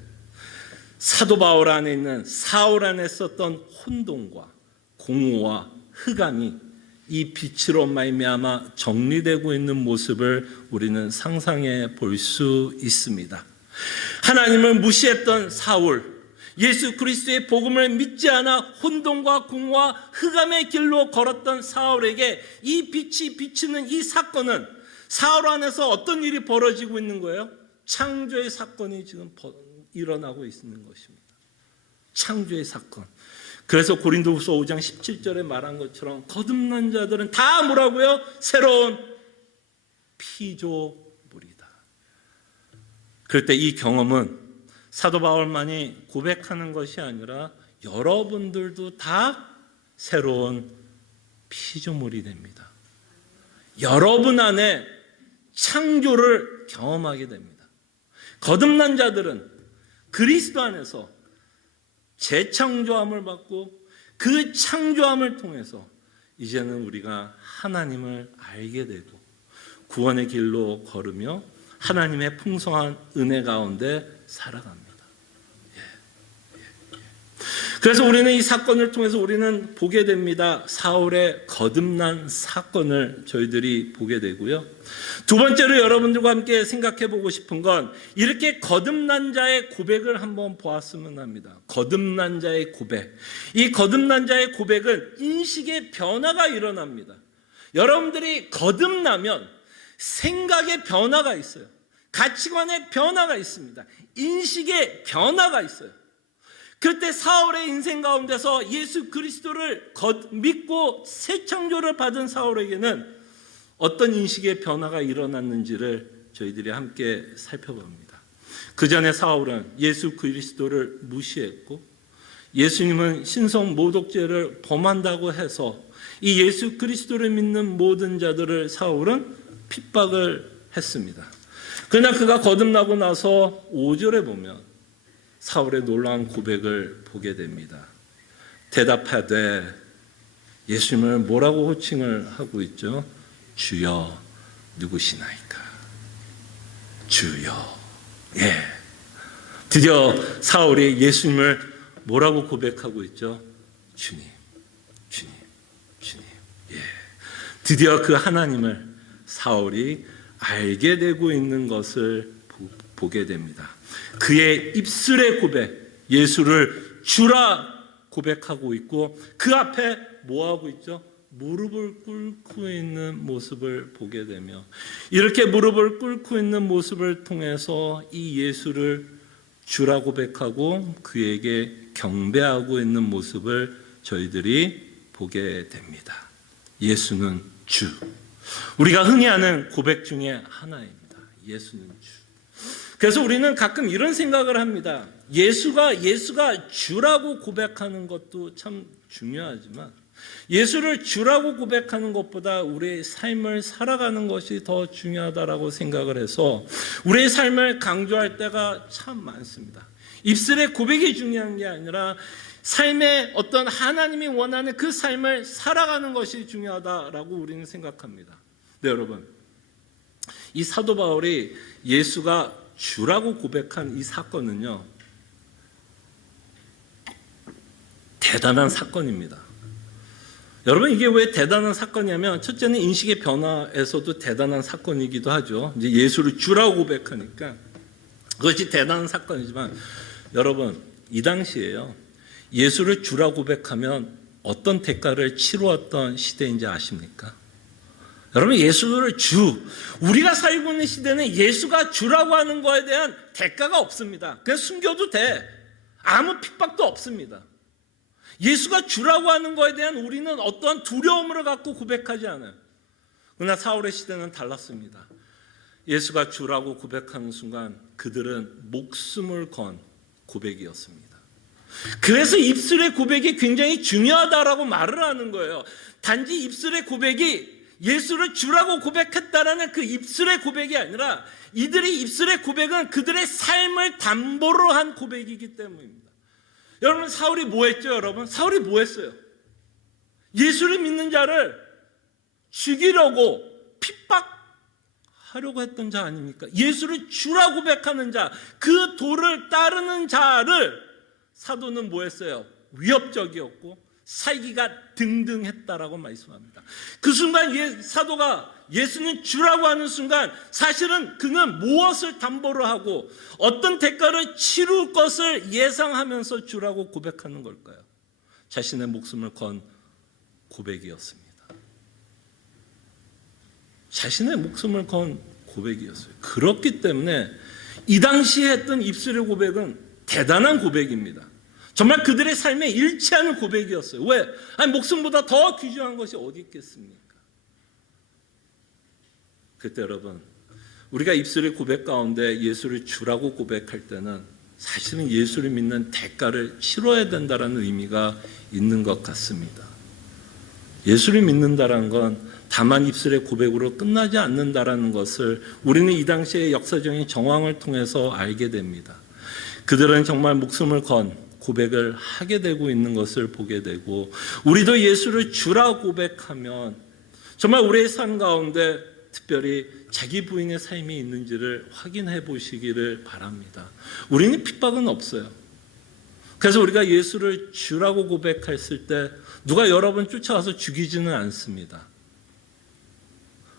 사도 바울 안에 있는 사울 안에 썼던 혼돈과 공허와 흑암이 이 빛으로 말미암아 정리되고 있는 모습을 우리는 상상해 볼 수 있습니다. 하나님을 무시했던 사울, 예수 그리스도의 복음을 믿지 않아 혼돈과 공허와 흑암의 길로 걸었던 사울에게 이 빛이 비치는 이 사건은 사울 안에서 어떤 일이 벌어지고 있는 거예요? 창조의 사건이 지금 일어나고 있는 것입니다. 창조의 사건. 그래서 고린도후서 5장 17절에 말한 것처럼 거듭난 자들은 다 뭐라고요? 새로운 피조물이다. 그럴 때 이 경험은 사도 바울만이 고백하는 것이 아니라 여러분들도 다 새로운 피조물이 됩니다. 여러분 안에 창조를 경험하게 됩니다. 거듭난 자들은 그리스도 안에서 재창조함을 받고 그 창조함을 통해서 이제는 우리가 하나님을 알게 되고 구원의 길로 걸으며 하나님의 풍성한 은혜 가운데 살아갑니다. 그래서 우리는 이 사건을 통해서 우리는 보게 됩니다. 사울의 거듭난 사건을 저희들이 보게 되고요. 두 번째로 여러분들과 함께 생각해 보고 싶은 건 이렇게 거듭난 자의 고백을 한번 보았으면 합니다. 거듭난 자의 고백. 이 거듭난 자의 고백은 인식의 변화가 일어납니다. 여러분들이 거듭나면 생각의 변화가 있어요. 가치관의 변화가 있습니다. 인식의 변화가 있어요. 그때 사울의 인생 가운데서 예수 그리스도를 믿고 새 창조를 받은 사울에게는 어떤 인식의 변화가 일어났는지를 저희들이 함께 살펴봅니다. 그 전에 사울은 예수 그리스도를 무시했고 예수님은 신성 모독죄를 범한다고 해서 이 예수 그리스도를 믿는 모든 자들을 사울은 핍박을 했습니다. 그러나 그가 거듭나고 나서 5절에 보면 사울의 놀라운 고백을 보게 됩니다. 대답하되 예수님을 뭐라고 호칭을 하고 있죠? 주여 누구시나이까? 주여. 예. 드디어 사울이 예수님을 뭐라고 고백하고 있죠? 주님, 주님, 주님. 예. 드디어 그 하나님을 사울이 알게 되고 있는 것을 보게 됩니다. 그의 입술의 고백, 예수를 주라 고백하고 있고 그 앞에 뭐하고 있죠? 무릎을 꿇고 있는 모습을 보게 되며 이렇게 무릎을 꿇고 있는 모습을 통해서 이 예수를 주라 고백하고 그에게 경배하고 있는 모습을 저희들이 보게 됩니다. 예수는 주. 우리가 흔히 하는 고백 중에 하나입니다. 예수는 주. 그래서 우리는 가끔 이런 생각을 합니다. 예수가 주라고 고백하는 것도 참 중요하지만 예수를 주라고 고백하는 것보다 우리의 삶을 살아가는 것이 더 중요하다라고 생각을 해서 우리의 삶을 강조할 때가 참 많습니다. 입술의 고백이 중요한 게 아니라 삶의 어떤 하나님이 원하는 그 삶을 살아가는 것이 중요하다라고 우리는 생각합니다. 네, 여러분. 이 사도 바울이 예수가 주라고 고백한 이 사건은요, 대단한 사건입니다. 여러분, 이게 왜 대단한 사건이냐면 첫째는 인식의 변화에서도 대단한 사건이기도 하죠. 이제 예수를 주라고 고백하니까 그것이 대단한 사건이지만 여러분, 이 당시에요, 예수를 주라고 고백하면 어떤 대가를 치루었던 시대인지 아십니까? 여러분, 예수를 주, 우리가 살고 있는 시대는 예수가 주라고 하는 거에 대한 대가가 없습니다. 그냥 숨겨도 돼. 아무 핍박도 없습니다. 예수가 주라고 하는 거에 대한 우리는 어떠한 두려움을 갖고 고백하지 않아요. 그러나 사울의 시대는 달랐습니다. 예수가 주라고 고백하는 순간 그들은 목숨을 건 고백이었습니다. 그래서 입술의 고백이 굉장히 중요하다라고 말을 하는 거예요. 단지 입술의 고백이 예수를 주라고 고백했다라는 그 입술의 고백이 아니라 이들의 입술의 고백은 그들의 삶을 담보로 한 고백이기 때문입니다. 여러분, 사울이 뭐 했죠? 여러분, 사울이 뭐 했어요? 예수를 믿는 자를 죽이려고 하려고 했던 자 아닙니까? 예수를 주라 고백하는 자, 그 도를 따르는 자를 사도는 뭐 했어요? 위협적이었고 살기가 등등했다라고 말씀합니다. 그 순간 사도가 예수는 주라고 하는 순간 사실은 그는 무엇을 담보로 하고 어떤 대가를 치룰 것을 예상하면서 주라고 고백하는 걸까요? 자신의 목숨을 건 고백이었습니다. 자신의 목숨을 건 고백이었어요. 그렇기 때문에 이 당시에 했던 입술의 고백은 대단한 고백입니다. 정말 그들의 삶에 일치하는 고백이었어요. 왜? 아니, 목숨보다 더 귀중한 것이 어디 있겠습니까? 그때 여러분, 우리가 입술의 고백 가운데 예수를 주라고 고백할 때는 사실은 예수를 믿는 대가를 치러야 된다는 의미가 있는 것 같습니다. 예수를 믿는다는 건 다만 입술의 고백으로 끝나지 않는다는 것을 우리는 이 당시의 역사적인 정황을 통해서 알게 됩니다. 그들은 정말 목숨을 건 고백을 하게 되고 있는 것을 보게 되고, 우리도 예수를 주라 고백하면 정말 우리의 삶 가운데 특별히 자기 부인의 삶이 있는지를 확인해 보시기를 바랍니다. 우리는 핍박은 없어요. 그래서 우리가 예수를 주라고 고백했을 때 누가 여러분 쫓아와서 죽이지는 않습니다.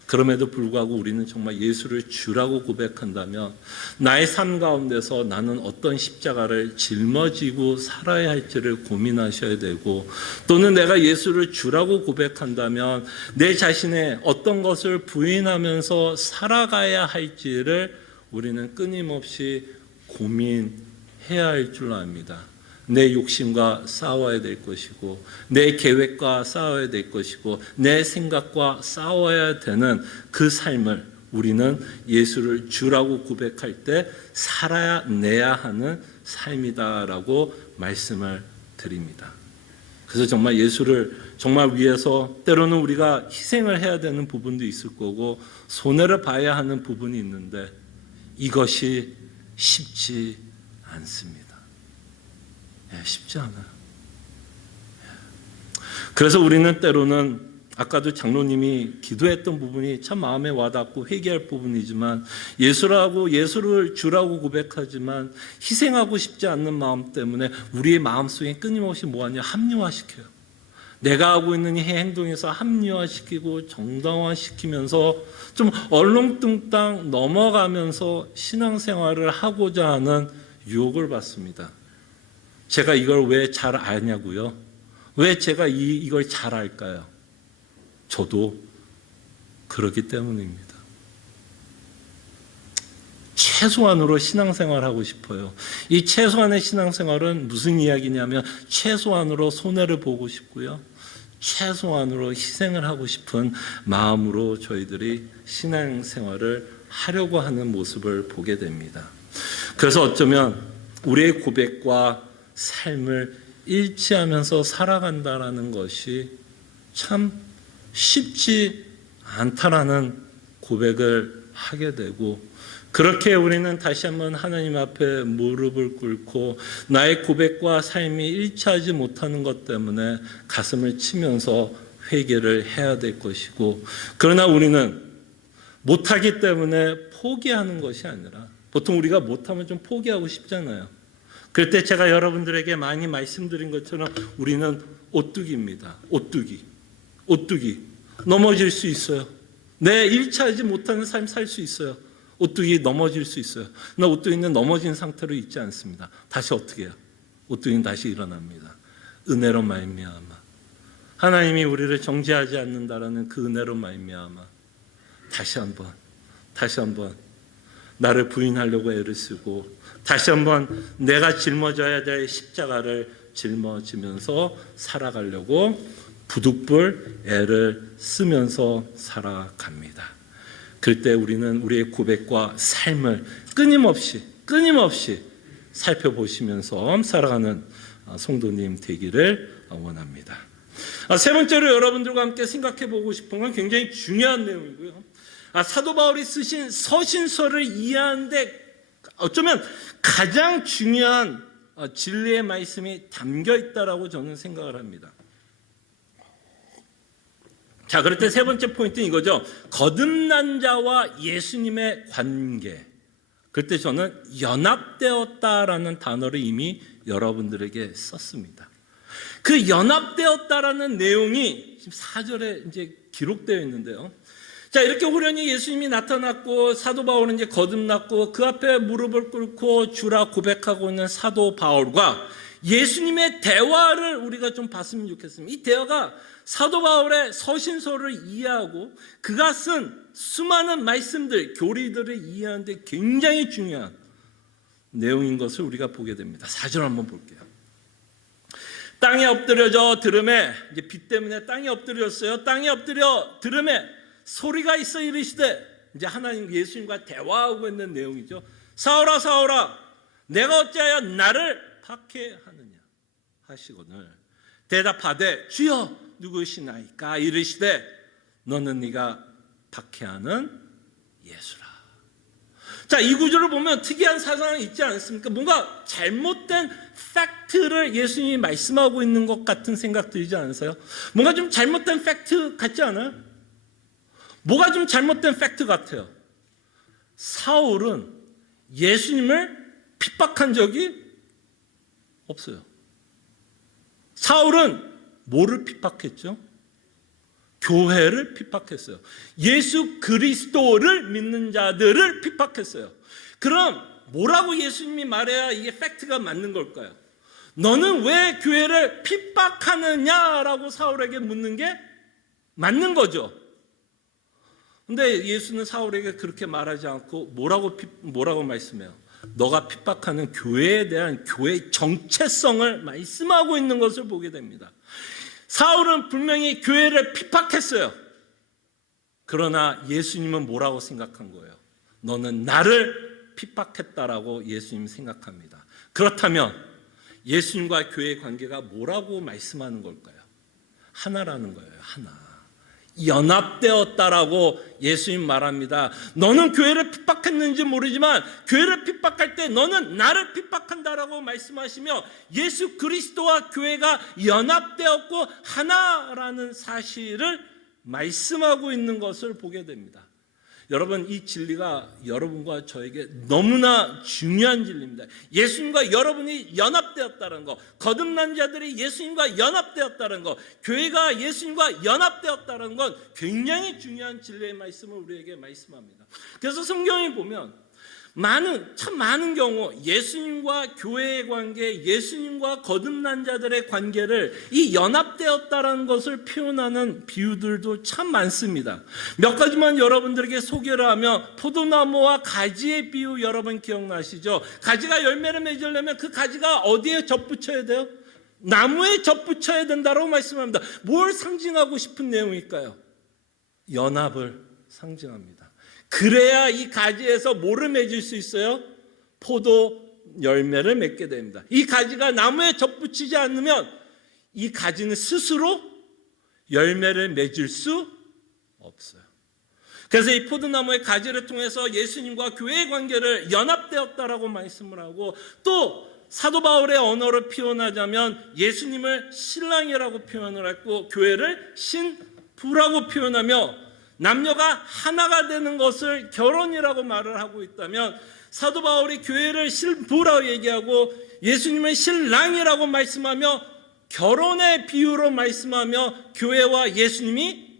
그럼에도 불구하고 우리는 정말 예수를 주라고 고백한다면 나의 삶 가운데서 나는 어떤 십자가를 짊어지고 살아야 할지를 고민하셔야 되고, 또는 내가 예수를 주라고 고백한다면 내 자신의 어떤 것을 부인하면서 살아가야 할지를 우리는 끊임없이 고민해야 할 줄 압니다. 내 욕심과 싸워야 될 것이고, 내 계획과 싸워야 될 것이고, 내 생각과 싸워야 되는 그 삶을 우리는 예수를 주라고 고백할 때 살아내야 하는 삶이다라고 말씀을 드립니다. 그래서 정말 예수를 정말 위해서 때로는 우리가 희생을 해야 되는 부분도 있을 거고 손해를 봐야 하는 부분이 있는데 이것이 쉽지 않습니다. 쉽지 않아요. 그래서 우리는 때로는 아까도 장로님이 기도했던 부분이 참 마음에 와닿고 회개할 부분이지만, 예수를 주라고 고백하지만 희생하고 싶지 않는 마음 때문에 우리의 마음속에 끊임없이 뭐하냐, 합리화시켜요. 내가 하고 있는 이 행동에서 합리화시키고 정당화시키면서 좀 얼렁뚱땅 넘어가면서 신앙생활을 하고자 하는 유혹을 받습니다. 제가 이걸 왜 잘 아냐고요? 왜 제가 이걸 잘 알까요? 저도 그렇기 때문입니다. 최소한으로 신앙생활하고 싶어요. 이 최소한의 신앙생활은 무슨 이야기냐면 최소한으로 손해를 보고 싶고요. 최소한으로 희생을 하고 싶은 마음으로 저희들이 신앙생활을 하려고 하는 모습을 보게 됩니다. 그래서 어쩌면 우리의 고백과 삶을 일치하면서 살아간다라는 것이 참 쉽지 않다라는 고백을 하게 되고, 그렇게 우리는 다시 한번 하나님 앞에 무릎을 꿇고 나의 고백과 삶이 일치하지 못하는 것 때문에 가슴을 치면서 회개를 해야 될 것이고, 그러나 우리는 못하기 때문에 포기하는 것이 아니라, 보통 우리가 못하면 좀 포기하고 싶잖아요. 그럴 때 제가 여러분들에게 많이 말씀드린 것처럼 우리는 오뚜기입니다. 오뚜기. 넘어질 수 있어요. 내 일치하지 못하는 삶 살 수 있어요. 오뚜기 넘어질 수 있어요. 그러나 오뚜기는 넘어진 상태로 있지 않습니다. 다시 어떻게 해요? 오뚜기는 다시 일어납니다. 은혜로 말미암아. 하나님이 우리를 정죄하지 않는다라는 그 은혜로 말미암아 다시 한번 나를 부인하려고 애를 쓰고, 다시 한번 내가 짊어져야 될 십자가를 짊어지면서 살아가려고 부득불 애를 쓰면서 살아갑니다. 그럴 때 우리는 우리의 고백과 삶을 끊임없이 살펴보시면서 살아가는 성도님 되기를 원합니다. 세 번째로 여러분들과 함께 생각해 보고 싶은 건 굉장히 중요한 내용이고요. 사도 바울이 쓰신 서신서를 이해하는데 어쩌면 가장 중요한 진리의 말씀이 담겨 있다라고 저는 생각을 합니다. 자, 그럴 때 세 번째 포인트는 이거죠. 거듭난 자와 예수님의 관계. 그럴 때 저는 연합되었다라는 단어를 이미 여러분들에게 썼습니다. 그 연합되었다라는 내용이 지금 4절에 이제 기록되어 있는데요. 자, 이렇게 호련히 예수님이 나타났고 사도 바울은 이제 거듭났고 그 앞에 무릎을 꿇고 주라 고백하고 있는 사도 바울과 예수님의 대화를 우리가 좀 봤으면 좋겠습니다. 이 대화가 사도 바울의 서신서를 이해하고 그가 쓴 수많은 말씀들, 교리들을 이해하는 데 굉장히 중요한 내용인 것을 우리가 보게 됩니다. 4절 한번 볼게요. 땅에 엎드려져 들음에, 이제 비 때문에 땅에 엎드렸어요. 땅에 엎드려 들음에 소리가 있어 이르시되, 이제 하나님 예수님과 대화하고 있는 내용이죠. 사울아 사울아 내가 어찌하여 나를 박해하느냐 하시거늘 대답하되 주여 누구시나이까 이르시되 너는 네가 박해하는 예수라. 자, 이 구절을 보면 특이한 사상이 있지 않습니까? 뭔가 잘못된 팩트를 예수님이 말씀하고 있는 것 같은 생각 들지 않으세요? 뭔가 좀 잘못된 팩트 같지 않아요? 뭐가 좀 잘못된 팩트 같아요? 사울은 예수님을 핍박한 적이 없어요. 사울은 뭐를 핍박했죠? 교회를 핍박했어요. 예수 그리스도를 믿는 자들을 핍박했어요. 그럼 뭐라고 예수님이 말해야 이게 팩트가 맞는 걸까요? 너는 왜 교회를 핍박하느냐라고 사울에게 묻는 게 맞는 거죠. 근데 예수는 사울에게 그렇게 말하지 않고 뭐라고 말씀해요? 너가 핍박하는 교회에 대한 교회의 정체성을 말씀하고 있는 것을 보게 됩니다. 사울은 분명히 교회를 핍박했어요. 그러나 예수님은 뭐라고 생각한 거예요? 너는 나를 핍박했다라고 예수님 생각합니다. 그렇다면 예수님과 교회의 관계가 뭐라고 말씀하는 걸까요? 하나라는 거예요. 하나. 연합되었다라고 예수님 말합니다. 너는 교회를 핍박했는지 모르지만 교회를 핍박할 때 너는 나를 핍박한다라고 말씀하시며 예수 그리스도와 교회가 연합되었고 하나라는 사실을 말씀하고 있는 것을 보게 됩니다. 여러분, 이 진리가 여러분과 저에게 너무나 중요한 진리입니다. 예수님과 여러분이 연합되었다는 것, 거듭난 자들이 예수님과 연합되었다는 것, 교회가 예수님과 연합되었다는 건 굉장히 중요한 진리의 말씀을 우리에게 말씀합니다. 그래서 성경에 보면 참 많은 경우 예수님과 교회의 관계, 예수님과 거듭난 자들의 관계를 이 연합되었다라는 것을 표현하는 비유들도 참 많습니다. 몇 가지만 여러분들에게 소개를 하면 포도나무와 가지의 비유 여러분 기억나시죠? 가지가 열매를 맺으려면 그 가지가 어디에 접붙여야 돼요? 나무에 접붙여야 된다고 말씀합니다. 뭘 상징하고 싶은 내용일까요? 연합을 상징합니다. 그래야 이 가지에서 뭐를 맺을 수 있어요? 포도 열매를 맺게 됩니다. 이 가지가 나무에 접붙이지 않으면 이 가지는 스스로 열매를 맺을 수 없어요. 그래서 이 포도나무의 가지를 통해서 예수님과 교회의 관계를 연합되었다라고 말씀을 하고, 또 사도 바울의 언어를 표현하자면 예수님을 신랑이라고 표현을 했고 교회를 신부라고 표현하며 남녀가 하나가 되는 것을 결혼이라고 말을 하고 있다면, 사도 바울이 교회를 신부라고 얘기하고 예수님을 신랑이라고 말씀하며 결혼의 비유로 말씀하며 교회와 예수님이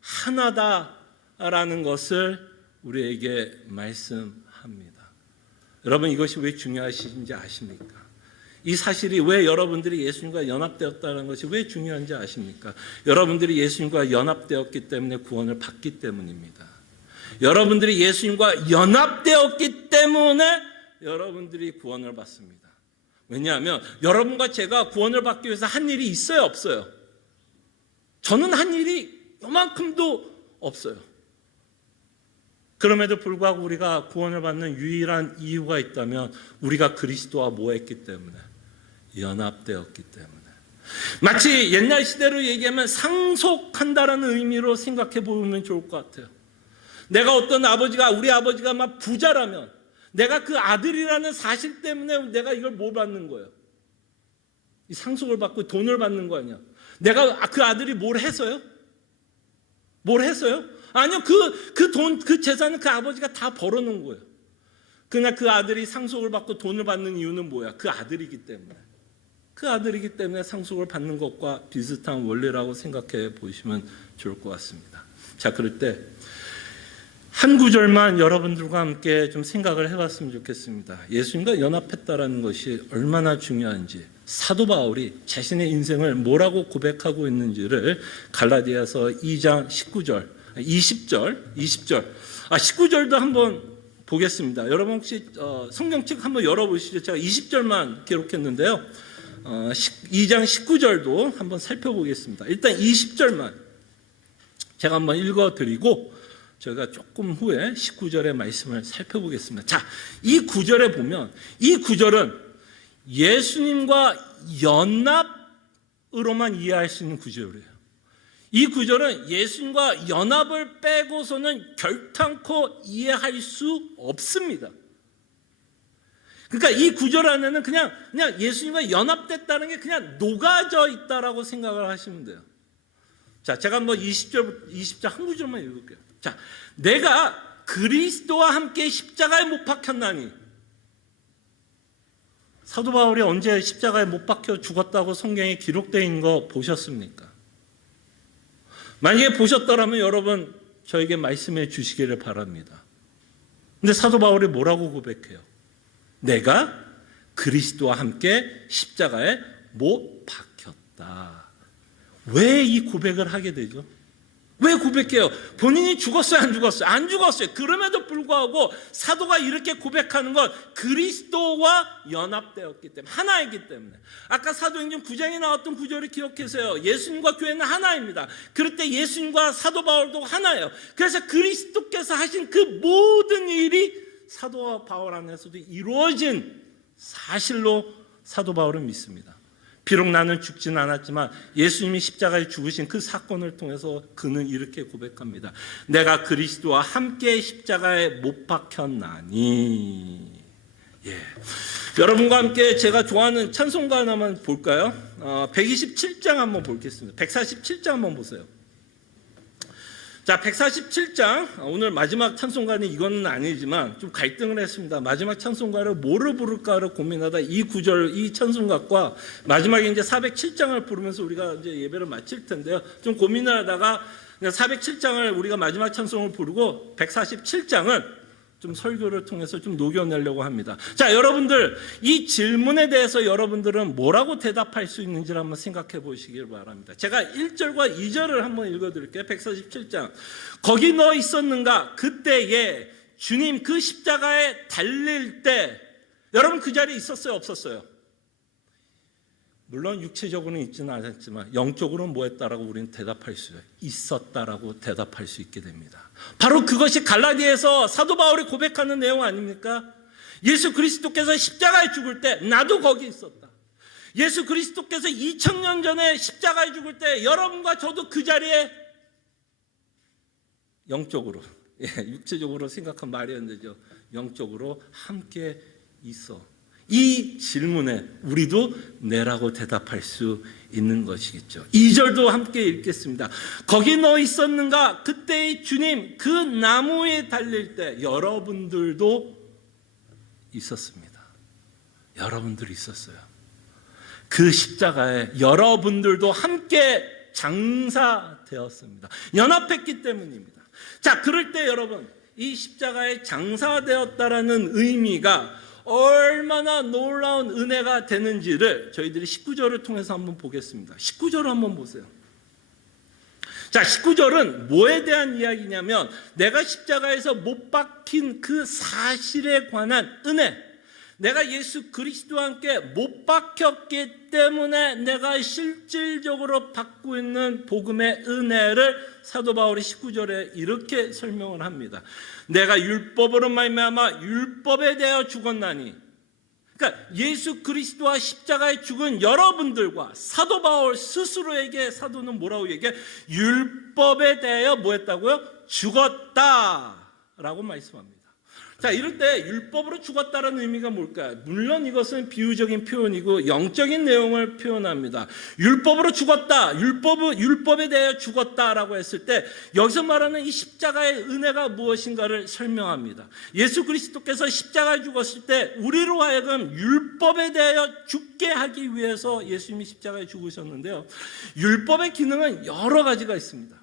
하나다라는 것을 우리에게 말씀합니다. 여러분, 이것이 왜 중요하신지 아십니까? 이 사실이 왜 여러분들이 예수님과 연합되었다는 것이 왜 중요한지 아십니까? 여러분들이 예수님과 연합되었기 때문에 구원을 받기 때문입니다. 여러분들이 예수님과 연합되었기 때문에 여러분들이 구원을 받습니다. 왜냐하면 여러분과 제가 구원을 받기 위해서 한 일이 있어요, 없어요? 저는 한 일이 요만큼도 없어요. 그럼에도 불구하고 우리가 구원을 받는 유일한 이유가 있다면 우리가 그리스도와 모였기 때문에, 연합되었기 때문에. 마치 옛날 시대로 얘기하면 상속한다라는 의미로 생각해 보면 좋을 것 같아요. 내가 우리 아버지가 막 부자라면 내가 그 아들이라는 사실 때문에 내가 이걸 뭘 받는 거예요? 이 상속을 받고 돈을 받는 거 아니야? 내가 그 아들이 뭘 해서요? 뭘 했어요? 아니요. 그 돈, 그 재산은 그 아버지가 다 벌어놓은 거예요. 그러나 그 아들이 상속을 받고 돈을 받는 이유는 뭐야? 그 아들이기 때문에. 그 아들이기 때문에 상속을 받는 것과 비슷한 원리라고 생각해 보시면 좋을 것 같습니다. 자, 그럴 때 한 구절만 여러분들과 함께 좀 생각을 해봤으면 좋겠습니다. 예수님과 연합했다라는 것이 얼마나 중요한지, 사도 바울이 자신의 인생을 뭐라고 고백하고 있는지를 갈라디아서 2장 19절, 20절, 19절도 한번 보겠습니다. 여러분 혹시 성경책 한번 열어보시죠. 제가 20절만 기록했는데요. 2장 19절도 한번 살펴보겠습니다. 일단 20절만 제가 한번 읽어드리고 저희가 조금 후에 19절의 말씀을 살펴보겠습니다. 자, 이 구절에 보면 이 구절은 예수님과 연합으로만 이해할 수 있는 구절이에요. 이 구절은 예수님과 연합을 빼고서는 결탄코 이해할 수 없습니다. 그러니까 이 구절 안에는 그냥 예수님과 연합됐다는 게 그냥 녹아져 있다라고 생각을 하시면 돼요. 자, 제가 한번 20절 한 구절만 읽을게요. 자, 내가 그리스도와 함께 십자가에 못 박혔나니. 사도 바울이 언제 십자가에 못 박혀 죽었다고 성경에 기록되어 있는 거 보셨습니까? 만약에 보셨더라면 여러분 저에게 말씀해 주시기를 바랍니다. 근데 사도 바울이 뭐라고 고백해요? 내가 그리스도와 함께 십자가에 못 박혔다. 왜 이 고백을 하게 되죠? 왜 고백해요? 본인이 죽었어요? 안 죽었어요? 안 죽었어요. 그럼에도 불구하고 사도가 이렇게 고백하는 건 그리스도와 연합되었기 때문에, 하나이기 때문에. 아까 사도행전 9장에 나왔던 구절을 기억해서요. 예수님과 교회는 하나입니다. 그럴 때 예수님과 사도 바울도 하나예요. 그래서 그리스도께서 하신 그 모든 일이 사도 바울 안에서도 이루어진 사실로 사도 바울은 믿습니다. 비록 나는 죽지는 않았지만 예수님이 십자가에 죽으신 그 사건을 통해서 그는 이렇게 고백합니다. 내가 그리스도와 함께 십자가에 못 박혔나니. 예. 여러분과 함께 제가 좋아하는 찬송가 하나만 볼까요? 127장 한번 보겠습니다. 147장 한번 보세요. 자, 147장, 오늘 마지막 찬송가는 이거는 아니지만 좀 갈등을 했습니다. 마지막 찬송가를 뭐를 부를까를 고민하다 이 구절, 이 찬송가과 마지막에 이제 407장을 부르면서 우리가 이제 예배를 마칠 텐데요. 좀 고민을 하다가 407장을 우리가 마지막 찬송을 부르고 147장은 좀 설교를 통해서 좀 녹여내려고 합니다. 자, 여러분들 이 질문에 대해서 여러분들은 뭐라고 대답할 수 있는지를 한번 생각해 보시길 바랍니다. 제가 1절과 2절을 한번 읽어드릴게요. 147장. 거기 너 있었는가? 그때에 주님 그 십자가에 달릴 때 여러분 그 자리에 있었어요? 없었어요? 물론 육체적으로는 있지는 않았지만 영적으로는 뭐 했다라고 우리는 대답할 수 있었다라고 대답할 수 있게 됩니다. 바로 그것이 갈라디아에서 사도 바울이 고백하는 내용 아닙니까? 예수 그리스도께서 십자가에 죽을 때 나도 거기 있었다. 예수 그리스도께서 2000년 전에 십자가에 죽을 때 여러분과 저도 그 자리에 영적으로, 육체적으로 생각한 말이 안 되죠. 영적으로 함께 있어. 이 질문에 우리도 네라고 대답할 수 있는 것이겠죠. 2절도 함께 읽겠습니다. 거기 너 있었는가? 그때의 주님 그 나무에 달릴 때 여러분들도 있었습니다. 여러분들이 있었어요. 그 십자가에 여러분들도 함께 장사되었습니다. 연합했기 때문입니다. 자, 그럴 때 여러분 이 십자가에 장사되었다라는 의미가 얼마나 놀라운 은혜가 되는지를 저희들이 19절을 통해서 한번 보겠습니다. 19절을 한번 보세요. 자, 19절은 뭐에 대한 이야기냐면 내가 십자가에서 못 박힌 그 사실에 관한 은혜, 내가 예수 그리스도와 함께 못 박혔기 때문에 내가 실질적으로 받고 있는 복음의 은혜를 사도 바울이 19절에 이렇게 설명을 합니다. 내가 율법으로 말미암아 율법에 대하여 죽었나니. 그러니까 예수 그리스도와 십자가에 죽은 여러분들과 사도 바울 스스로에게 사도는 뭐라고 얘기해? 율법에 대하여 뭐 했다고요? 죽었다라고 말씀합니다. 자, 이럴 때 율법으로 죽었다는 의미가 뭘까요? 물론 이것은 비유적인 표현이고 영적인 내용을 표현합니다. 율법으로 죽었다, 율법에 대해 죽었다라고 했을 때 여기서 말하는 이 십자가의 은혜가 무엇인가를 설명합니다. 예수 그리스도께서 십자가에 죽었을 때 우리로 하여금 율법에 대하여 죽게 하기 위해서 예수님이 십자가에 죽으셨는데요. 율법의 기능은 여러 가지가 있습니다.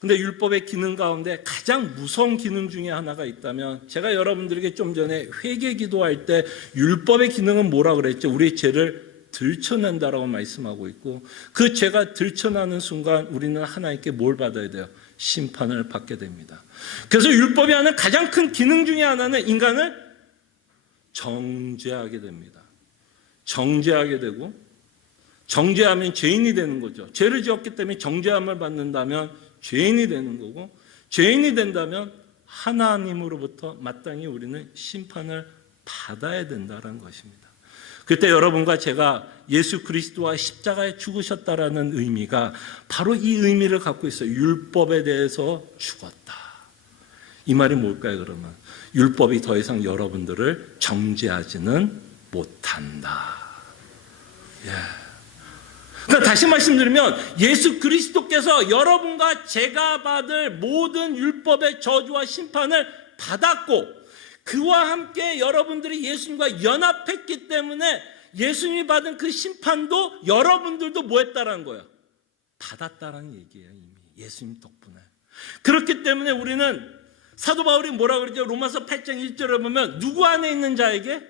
근데 율법의 기능 가운데 가장 무서운 기능 중에 하나가 있다면, 제가 여러분들에게 좀 전에 회개 기도할 때 율법의 기능은 뭐라 그랬죠? 우리의 죄를 들춰낸다라고 말씀하고 있고, 그 죄가 들춰나는 순간 우리는 하나님께 뭘 받아야 돼요? 심판을 받게 됩니다. 그래서 율법이 하는 가장 큰 기능 중에 하나는 인간을 정죄하게 됩니다. 정죄하게 되고, 정죄하면 죄인이 되는 거죠. 죄를 지었기 때문에 정죄함을 받는다면 죄인이 되는 거고, 죄인이 된다면 하나님으로부터 마땅히 우리는 심판을 받아야 된다는 것입니다. 그때 여러분과 제가 예수 그리스도와 십자가에 죽으셨다라는 의미가 바로 이 의미를 갖고 있어요. 율법에 대해서 죽었다. 이 말이 뭘까요, 그러면? 율법이 더 이상 여러분들을 정죄하지는 못한다. 예. 그러니까 다시 말씀드리면 예수 그리스도께서 여러분과 제가 받을 모든 율법의 저주와 심판을 받았고, 그와 함께 여러분들이 예수님과 연합했기 때문에 예수님이 받은 그 심판도 여러분들도 뭐 했다라는 거예요? 받았다라는 얘기예요. 이미 예수님 덕분에. 그렇기 때문에 우리는 사도 바울이 뭐라 그러죠? 로마서 8장 1절에 보면 누구 안에 있는 자에게?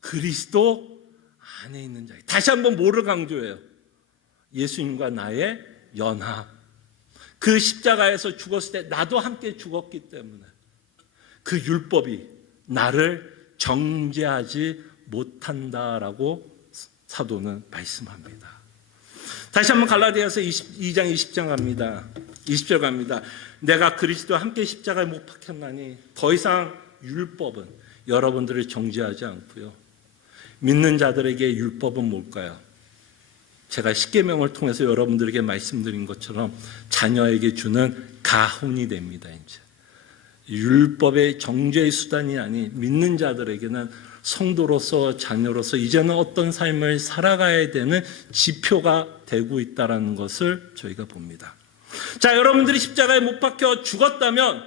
그리스도 안에 있는 자에게. 다시 한번 뭐를 강조해요? 예수님과 나의 연합. 그 십자가에서 죽었을 때 나도 함께 죽었기 때문에 그 율법이 나를 정죄하지 못한다라고 사도는 말씀합니다. 다시 한번 갈라디아서 2장 20장 갑니다. 20절 갑니다. 내가 그리스도와 함께 십자가에 못 박혔나니 더 이상 율법은 여러분들을 정죄하지 않고요. 믿는 자들에게 율법은 뭘까요? 제가 십계명을 통해서 여러분들에게 말씀드린 것처럼 자녀에게 주는 가훈이 됩니다. 이제 율법의 정죄의 수단이 아닌 믿는 자들에게는 성도로서 자녀로서 이제는 어떤 삶을 살아가야 되는 지표가 되고 있다는 것을 저희가 봅니다. 자, 여러분들이 십자가에 못 박혀 죽었다면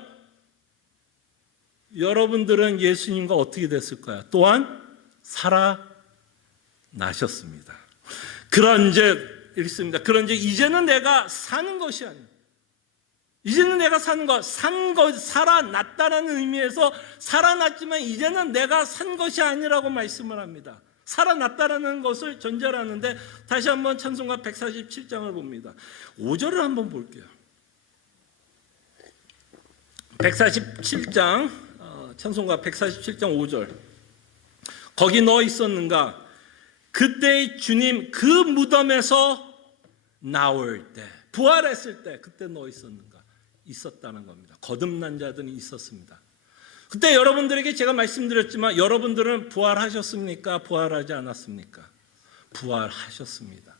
여러분들은 예수님과 어떻게 됐을까요? 또한 살아나셨습니다. 그런즉 읽습니다. 그런즉 이제는 내가 사는 것이 아니라, 이제는 내가 사는 것, 살아났다라는 의미에서 살아났지만 이제는 내가 산 것이 아니라고 말씀을 합니다. 살아났다라는 것을 전제로 하는데, 다시 한번 찬송가 147장을 봅니다. 5절을 한번 볼게요. 147장, 찬송가 147장 5절. 거기 너 있었는가? 그때 주님 그 무덤에서 나올 때, 부활했을 때 그때 너 있었는가? 있었다는 겁니다. 거듭난 자들은 있었습니다. 그때 여러분들에게 제가 말씀드렸지만 여러분들은 부활하셨습니까? 부활하지 않았습니까? 부활하셨습니다.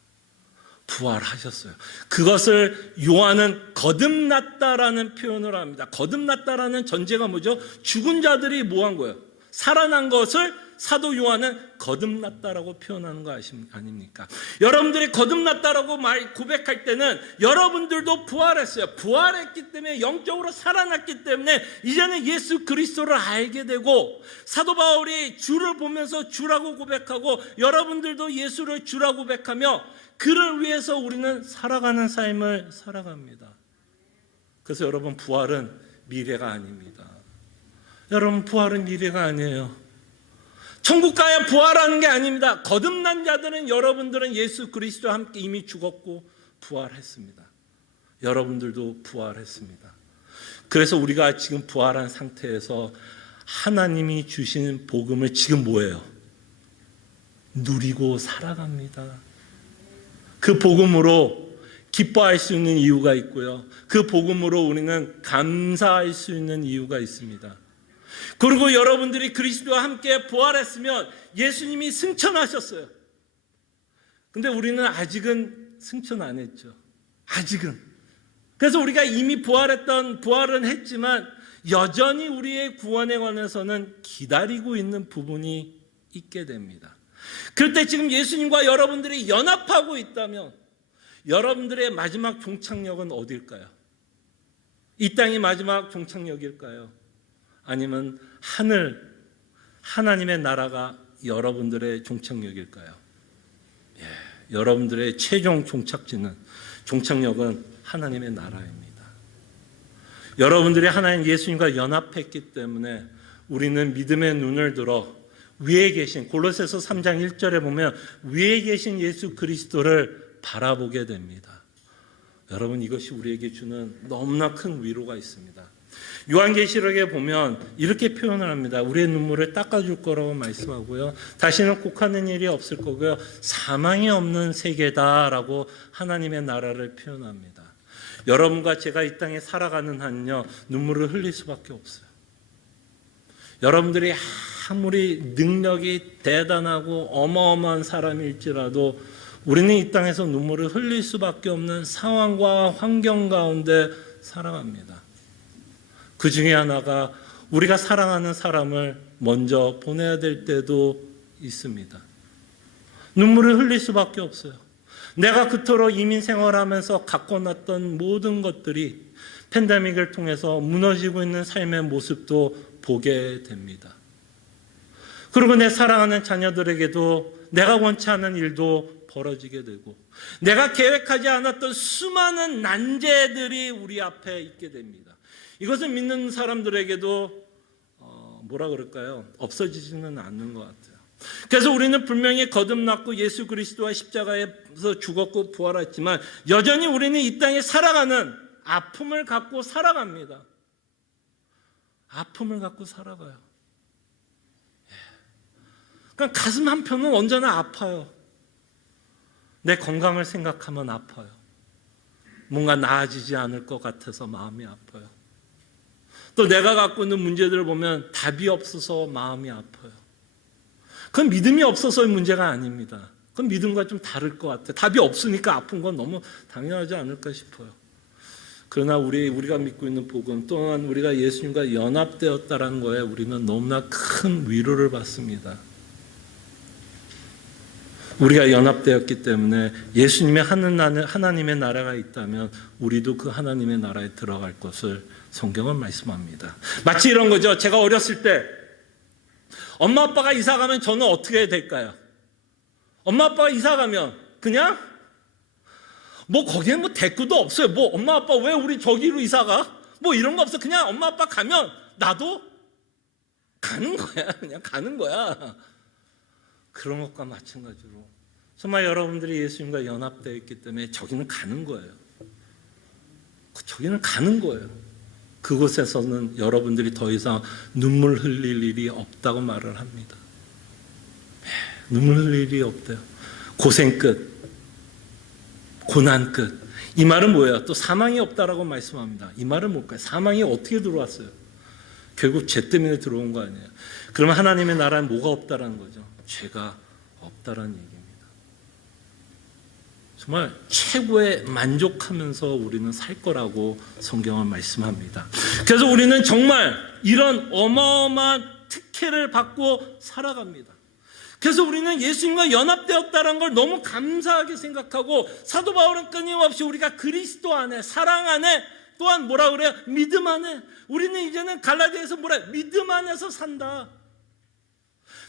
부활하셨어요. 그것을 요한은 거듭났다라는 표현을 합니다. 거듭났다라는 전제가 뭐죠? 죽은 자들이 뭐 한 거예요? 살아난 것을 사도 요한은 거듭났다라고 표현하는 거 아닙니까? 여러분들이 거듭났다라고 고백할 때는 여러분들도 부활했어요. 부활했기 때문에, 영적으로 살아났기 때문에 이제는 예수 그리스도를 알게 되고, 사도 바울이 주를 보면서 주라고 고백하고 여러분들도 예수를 주라고 고백하며 그를 위해서 우리는 살아가는 삶을 살아갑니다. 그래서 여러분, 부활은 미래가 아닙니다. 여러분, 부활은 미래가 아니에요. 천국 가야 부활하는 게 아닙니다. 거듭난 자들은, 여러분들은 예수 그리스도와 함께 이미 죽었고 부활했습니다. 여러분들도 부활했습니다. 그래서 우리가 지금 부활한 상태에서 하나님이 주신 복음을 지금 뭐예요? 누리고 살아갑니다. 그 복음으로 기뻐할 수 있는 이유가 있고요. 그 복음으로 우리는 감사할 수 있는 이유가 있습니다. 그리고 여러분들이 그리스도와 함께 부활했으면 예수님이 승천하셨어요. 근데 우리는 아직은 승천 안 했죠. 아직은. 그래서 우리가 이미 부활은 했지만 여전히 우리의 구원에 관해서는 기다리고 있는 부분이 있게 됩니다. 그럴 때 지금 예수님과 여러분들이 연합하고 있다면 여러분들의 마지막 종착역은 어딜까요? 이 땅이 마지막 종착역일까요? 아니면 하나님의 나라가 여러분들의 종착역일까요? 여러분들의 최종 종착역은 하나님의 나라입니다. 여러분들이 하나님 예수님과 연합했기 때문에 우리는 믿음의 눈을 들어 위에 계신 골로새서 3장 1절에 보면 위에 계신 예수 그리스도를 바라보게 됩니다. 여러분, 이것이 우리에게 주는 너무나 큰 위로가 있습니다. 요한계시록에 보면 이렇게 표현을 합니다. 우리의 눈물을 닦아줄 거라고 말씀하고요. 다시는 곡하는 일이 없을 거고요. 사망이 없는 세계다라고 하나님의 나라를 표현합니다. 여러분과 제가 이 땅에 살아가는 한요 눈물을 흘릴 수밖에 없어요. 여러분들이 아무리 능력이 대단하고 어마어마한 사람일지라도 우리는 이 땅에서 눈물을 흘릴 수밖에 없는 상황과 환경 가운데 살아갑니다. 그 중에 하나가 우리가 사랑하는 사람을 먼저 보내야 될 때도 있습니다. 눈물을 흘릴 수밖에 없어요. 내가 그토록 이민 생활하면서 가꿔놨던 모든 것들이 팬데믹을 통해서 무너지고 있는 삶의 모습도 보게 됩니다. 그리고 내 사랑하는 자녀들에게도 내가 원치 않은 일도 벌어지게 되고 내가 계획하지 않았던 수많은 난제들이 우리 앞에 있게 됩니다. 이것은 믿는 사람들에게도 없어지지는 않는 것 같아요. 그래서 우리는 분명히 거듭났고 예수 그리스도와 십자가에서 죽었고 부활했지만 여전히 우리는 이 땅에 살아가는 아픔을 갖고 살아갑니다. 아픔을 갖고 살아가요. 그러니까 가슴 한편은 언제나 아파요. 내 건강을 생각하면 아파요. 뭔가 나아지지 않을 것 같아서 마음이 아파요. 또 내가 갖고 있는 문제들을 보면 답이 없어서 마음이 아파요. 그건 믿음이 없어서의 문제가 아닙니다. 그건 믿음과 좀 다를 것 같아요. 답이 없으니까 아픈 건 너무 당연하지 않을까 싶어요. 그러나 우리가 믿고 있는 복음 또한 우리가 예수님과 연합되었다는 거에 우리는 너무나 큰 위로를 받습니다. 우리가 연합되었기 때문에 예수님의 하나님의 나라가 있다면 우리도 그 하나님의 나라에 들어갈 것을 성경은 말씀합니다. 마치 이런 거죠. 제가 어렸을 때 엄마 아빠가 이사 가면 저는 어떻게 될까요? 엄마 아빠가 이사 가면 그냥 거기에 대꾸도 없어요. 엄마 아빠 왜 우리 저기로 이사 가? 이런 거 없어. 그냥 엄마 아빠 가면 나도 가는 거야. 그냥 가는 거야. 그런 것과 마찬가지로 정말 여러분들이 예수님과 연합되어 있기 때문에 저기는 가는 거예요. 저기는 가는 거예요. 그곳에서는 여러분들이 더 이상 눈물 흘릴 일이 없다고 말을 합니다. 눈물 흘릴 일이 없대요. 고생 끝, 고난 끝. 이 말은 뭐예요? 또 사망이 없다라고 말씀합니다. 이 말은 뭘까요? 사망이 어떻게 들어왔어요? 결국 죄 때문에 들어온 거 아니에요. 그러면 하나님의 나라는 뭐가 없다라는 거죠? 죄가 없다라는 얘기입니다. 정말 최고의 만족하면서 우리는 살 거라고 성경은 말씀합니다. 그래서 우리는 정말 이런 어마어마한 특혜를 받고 살아갑니다. 그래서 우리는 예수님과 연합되었다는 걸 너무 감사하게 생각하고 사도 바울은 끊임없이 우리가 그리스도 안에 사랑 안에 또한 믿음 안에 우리는 이제는 갈라디아에서 믿음 안에서 산다.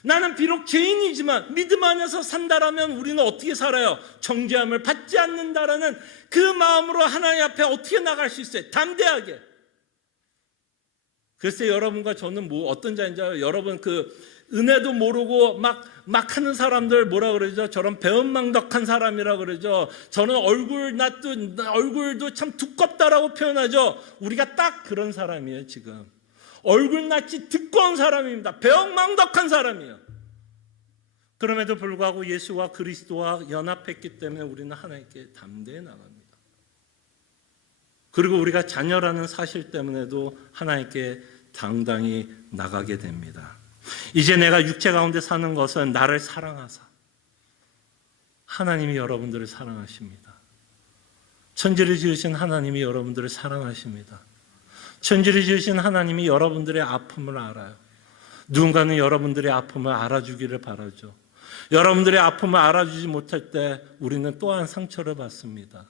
나는 비록 죄인이지만 믿음 안에서 산다라면 우리는 어떻게 살아요? 정죄함을 받지 않는다라는 그 마음으로 하나님 앞에 어떻게 나갈 수 있어요? 담대하게. 글쎄 여러분과 저는 어떤 자인지 알아요? 여러분 은혜도 모르고 막 하는 사람들 저런 배은망덕한 사람이라 그러죠. 저는 얼굴도 참 두껍다라고 표현하죠. 우리가 딱 그런 사람이에요 지금. 얼굴낯이 두꺼운 사람입니다. 배은망덕한 사람이에요. 그럼에도 불구하고 예수와 그리스도와 연합했기 때문에 우리는 하나님께 담대히 나갑니다. 그리고 우리가 자녀라는 사실 때문에도 하나님께 당당히 나가게 됩니다. 이제 내가 육체 가운데 사는 것은 나를 사랑하사 하나님이 여러분들을 사랑하십니다. 천지를 지으신 하나님이 여러분들을 사랑하십니다. 천지를 지으신 하나님이 여러분들의 아픔을 알아요. 누군가는 여러분들의 아픔을 알아주기를 바라죠. 여러분들의 아픔을 알아주지 못할 때 우리는 또한 상처를 받습니다.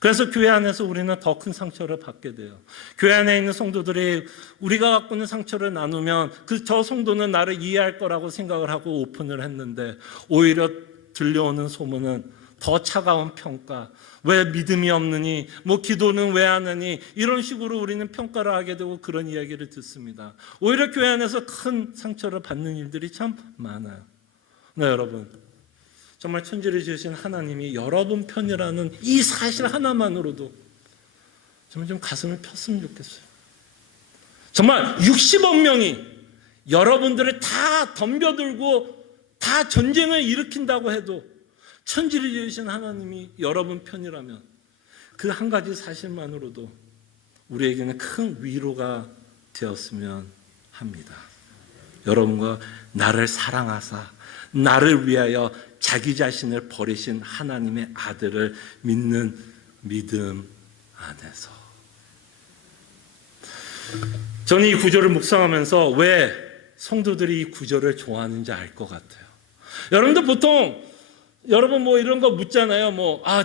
그래서 교회 안에서 우리는 더 큰 상처를 받게 돼요. 교회 안에 있는 성도들이 우리가 갖고 있는 상처를 나누면 저 성도는 나를 이해할 거라고 생각을 하고 오픈을 했는데 오히려 들려오는 소문은 더 차가운 평가, 왜 믿음이 없느니, 기도는 왜 안 하니, 이런 식으로 우리는 평가를 하게 되고 그런 이야기를 듣습니다. 오히려 교회 안에서 큰 상처를 받는 일들이 참 많아요. 네, 여러분, 정말 천지를 지으신 하나님이 여러분 편이라는 이 사실 하나만으로도 정말 좀 가슴을 폈으면 좋겠어요. 정말 60억 명이 여러분들을 다 덤벼들고 다 전쟁을 일으킨다고 해도 천지를 지으신 하나님이 여러분 편이라면 그 한 가지 사실만으로도 우리에게는 큰 위로가 되었으면 합니다. 여러분과 나를 사랑하사 나를 위하여 자기 자신을 버리신 하나님의 아들을 믿는 믿음 안에서. 저는 이 구절을 묵상하면서 왜 성도들이 이 구절을 좋아하는지 알 것 같아요. 여러분들 보통 여러분 이런 거 묻잖아요.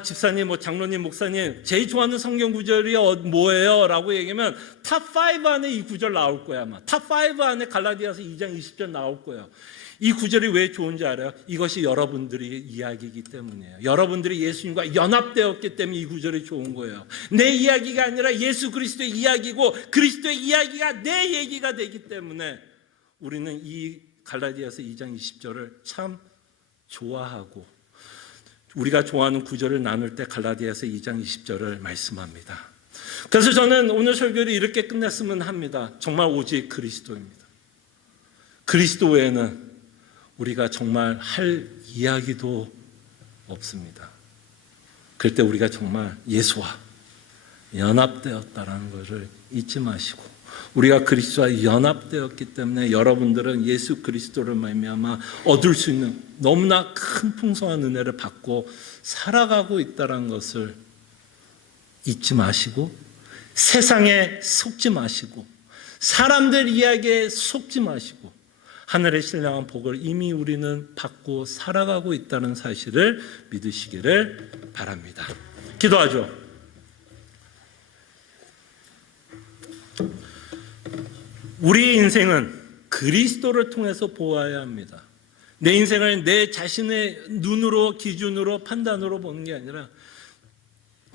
집사님, 장로님, 목사님, 제일 좋아하는 성경 구절이 뭐예요? 라고 얘기하면 탑5 안에 이 구절 나올 거야. 아마 탑5 안에 갈라디아서 2장 20절 나올 거예요. 이 구절이 왜 좋은지 알아요? 이것이 여러분들의 이야기이기 때문이에요. 여러분들이 예수님과 연합되었기 때문에 이 구절이 좋은 거예요. 내 이야기가 아니라 예수 그리스도의 이야기고 그리스도의 이야기가 내 얘기가 되기 때문에 우리는 이 갈라디아서 2장 20절을 참 좋아하고 우리가 좋아하는 구절을 나눌 때 갈라디아서 2장 20절을 말씀합니다. 그래서 저는 오늘 설교를 이렇게 끝냈으면 합니다. 정말 오직 그리스도입니다. 그리스도 외에는 우리가 정말 할 이야기도 없습니다. 그럴 때 우리가 정말 예수와 연합되었다는 것을 잊지 마시고 우리가 그리스도와 연합되었기 때문에 여러분들은 예수 그리스도를 말미암아 얻을 수 있는 너무나 큰 풍성한 은혜를 받고 살아가고 있다는 것을 잊지 마시고 세상에 속지 마시고 사람들 이야기에 속지 마시고 하늘의 신령한 복을 이미 우리는 받고 살아가고 있다는 사실을 믿으시기를 바랍니다. 기도하죠. 우리의 인생은 그리스도를 통해서 보아야 합니다. 내 인생을 내 자신의 눈으로 기준으로 판단으로 보는 게 아니라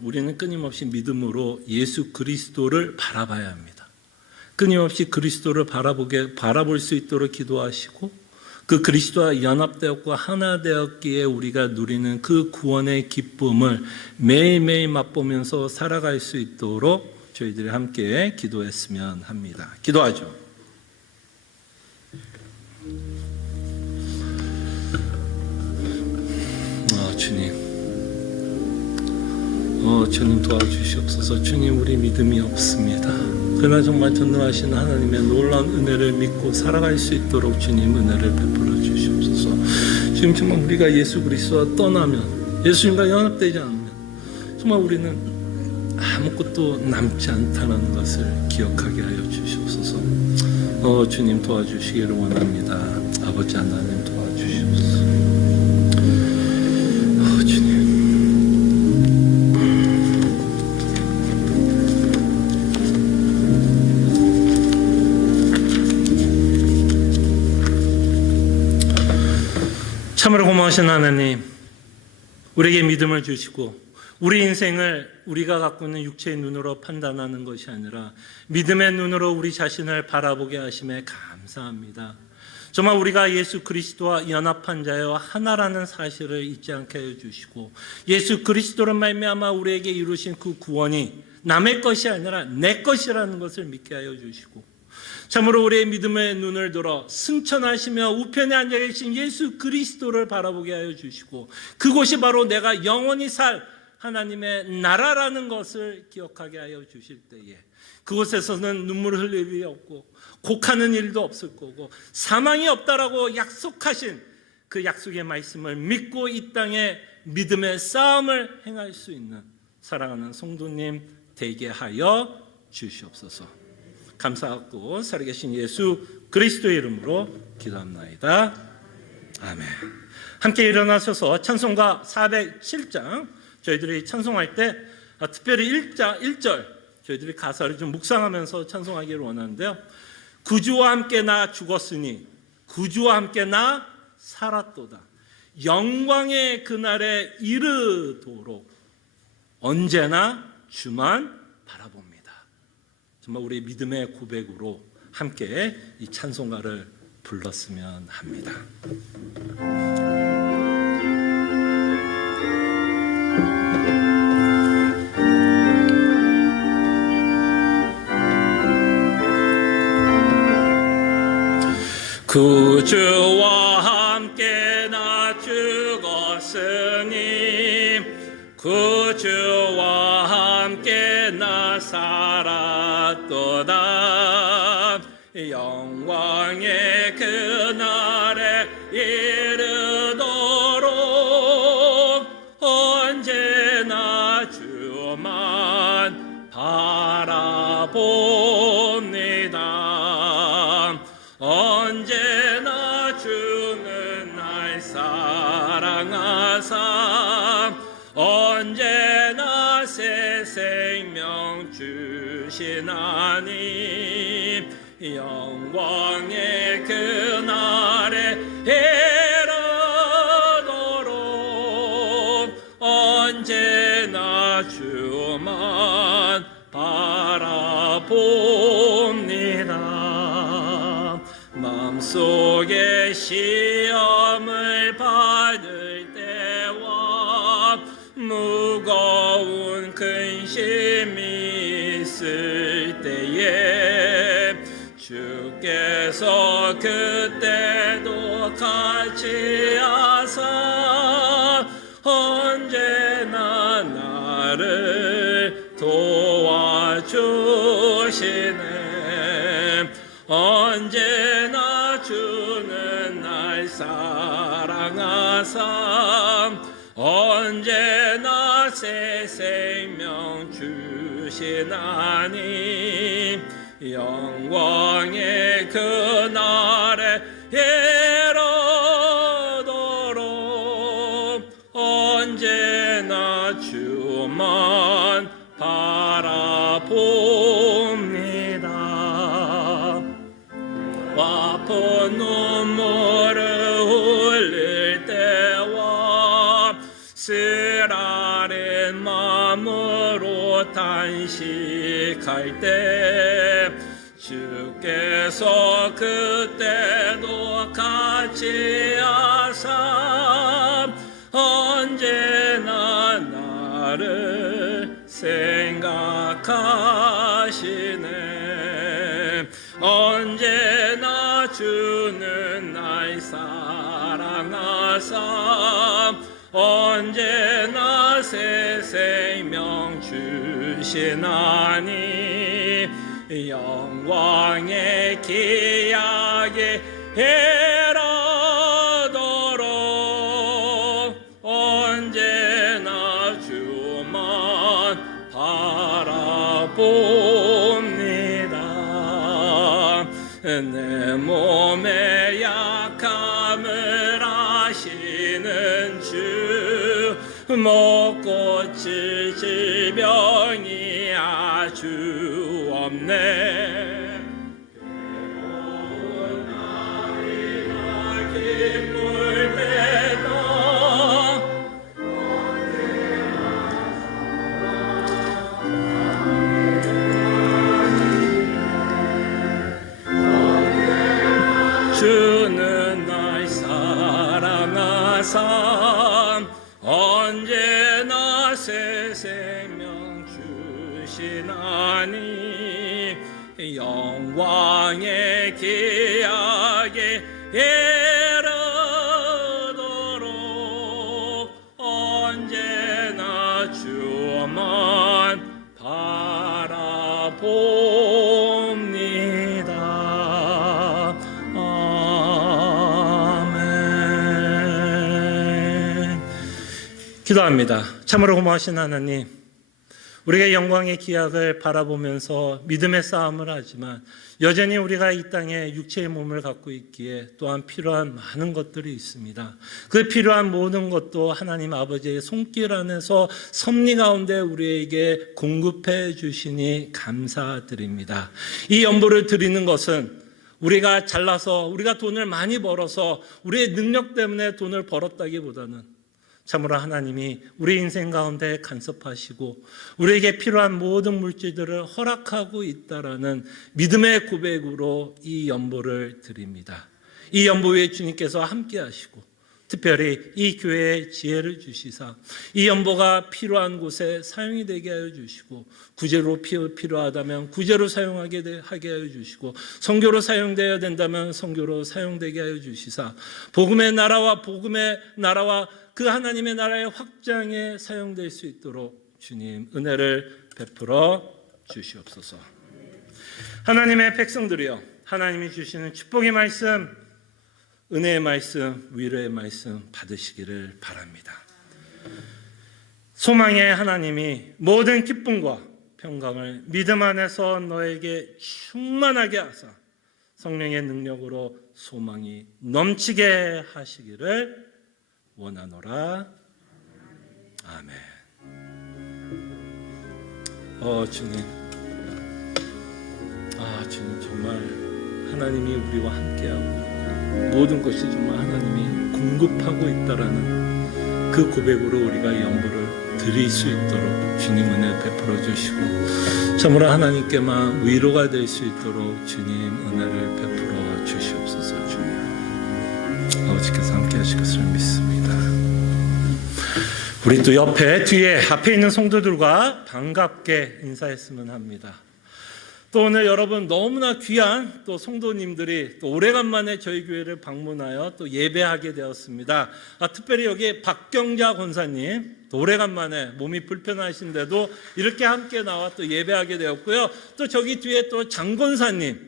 우리는 끊임없이 믿음으로 예수 그리스도를 바라봐야 합니다. 끊임없이 그리스도를 바라볼 수 있도록 기도하시고 그 그리스도와 연합되었고 하나 되었기에 우리가 누리는 그 구원의 기쁨을 매일매일 맛보면서 살아갈 수 있도록 저희들이 함께 기도했으면 합니다. 기도하죠. 주님 도와주시옵소서. 주님, 우리 믿음이 없습니다. 그러나 정말 전능하신 하나님의 놀라운 은혜를 믿고 살아갈 수 있도록 주님 은혜를 베풀어 주시옵소서. 지금 정말 우리가 예수 그리스도와 떠나면, 예수님과 연합되지 않으면 정말 우리는 아무것도 남지 않다는 것을 기억하게 하여 주시옵소서. 주님 도와주시기를 원합니다. 아버지 하나님 도와주시옵소서. 주님. 참으로 고마우신 하나님, 우리에게 믿음을 주시고 우리 인생을 우리가 갖고 있는 육체의 눈으로 판단하는 것이 아니라 믿음의 눈으로 우리 자신을 바라보게 하심에 감사합니다. 정말 우리가 예수 그리스도와 연합한 자여 하나라는 사실을 잊지 않게 해주시고 예수 그리스도를 말미암아 우리에게 이루신 그 구원이 남의 것이 아니라 내 것이라는 것을 믿게 하여 주시고 참으로 우리의 믿음의 눈을 들어 승천하시며 우편에 앉아 계신 예수 그리스도를 바라보게 하여 주시고 그곳이 바로 내가 영원히 살 하나님의 나라라는 것을 기억하게 하여 주실 때에 그곳에서는 눈물을 흘릴 일이 없고 곡하는 일도 없을 거고 사망이 없다라고 약속하신 그 약속의 말씀을 믿고 이 땅에 믿음의 싸움을 행할 수 있는 사랑하는 성도님 되게 하여 주시옵소서. 감사하고 살아계신 예수 그리스도의 이름으로 기도합나이다. 아멘. 함께 일어나셔서 찬송가 407장 저희들이 찬송할 때 특별히 1절 저희들이 가사를 좀 묵상하면서 찬송하기를 원하는데요. 구주와 함께 나 죽었으니 구주와 함께 나 살았도다. 영광의 그날에 이르도록 언제나 주만 바라봅니다. 정말 우리 믿음의 고백으로 함께 이 찬송가를 불렀으면 합니다. 구주와 함께 나 죽었으니 구주와 함께 나 살았도다. 영광의 그날에 이르도록 언제나 주만 바라봅니다. 언제나 주는 날 사랑하사 언제나 새 생명 주시나니 영광의 그날에 이르도록 언제나 주만 바라봅니다. 마음속에 시험을 받을 때와 무거운 근심이 있을 때에 주께서 그때도 같이 하사 언제나 나를 도와주시네. 언제나 주는 날 사랑하사 언제나 새 생명 주시나니 영광의 그날에 이르도록 언제나 주만 바라봅니다. 아픈 눈물을 흘릴 때와 쓰라린 마음으로 단식할 때 주께서 그때도 같이 하사 언제나 나를 생각하시네. 언제나 주는 날 사랑하사 언제나 새 생명 주시나니 영광의 기약에 이르도록 언제나 주만 바라봅니다. 내 몸의 약함을 아시는 주 못 고칠 질병이 아주 없네. 괴로운 날이나 기쁠 때나 주는 날 사랑하사 언제나 새 생명 주시나니 영광의 기약에 이르도록 언제나 주만 바라봅니다. 아멘. 기도합니다. 참으로 고마우신 하나님, 우리가 영광의 기약을 바라보면서 믿음의 싸움을 하지만 여전히 우리가 이 땅에 육체의 몸을 갖고 있기에 또한 필요한 많은 것들이 있습니다. 그 필요한 모든 것도 하나님 아버지의 손길 안에서 섭리 가운데 우리에게 공급해 주시니 감사드립니다. 이 연보를 드리는 것은 우리가 잘나서 우리가 돈을 많이 벌어서 우리의 능력 때문에 돈을 벌었다기보다는 참으로 하나님이 우리 인생 가운데 간섭하시고 우리에게 필요한 모든 물질들을 허락하고 있다라는 믿음의 고백으로 이 연보를 드립니다. 이 연보 위에 주님께서 함께 하시고 특별히 이 교회에 지혜를 주시사 이 연보가 필요한 곳에 사용이 되게 하여 주시고 구제로 필요하다면 구제로 사용하게 하게 하여 주시고 선교로 사용되어야 된다면 선교로 사용되게 하여 주시사 복음의 나라와 그 하나님의 나라의 확장에 사용될 수 있도록 주님 은혜를 베풀어 주시옵소서. 하나님의 백성들이여 하나님이 주시는 축복의 말씀 은혜의 말씀, 위로의 말씀 받으시기를 바랍니다. 소망의 하나님이 모든 기쁨과 평강을 믿음 안에서 너에게 충만하게 하사 성령의 능력으로 소망이 넘치게 하시기를 원하노라. 아멘. 주님. 주님 정말 하나님이 우리와 함께하고 모든 것이 정말 하나님이 공급하고 있다라는 그 고백으로 우리가 연보를 드릴 수 있도록 주님 은혜 베풀어 주시고 참으로 하나님께만 위로가 될 수 있도록 주님 은혜를 베풀어 주시옵소서. 주님 아버지께서 함께 하실 것을 믿습니다. 우리 또 앞에 있는 성도들과 반갑게 인사했으면 합니다. 또 오늘 여러분 너무나 귀한 또 성도님들이 또 오래간만에 저희 교회를 방문하여 또 예배하게 되었습니다. 특별히 여기 박경자 권사님 또 오래간만에 몸이 불편하신데도 이렇게 함께 나와 또 예배하게 되었고요. 또 저기 뒤에 또 장 권사님도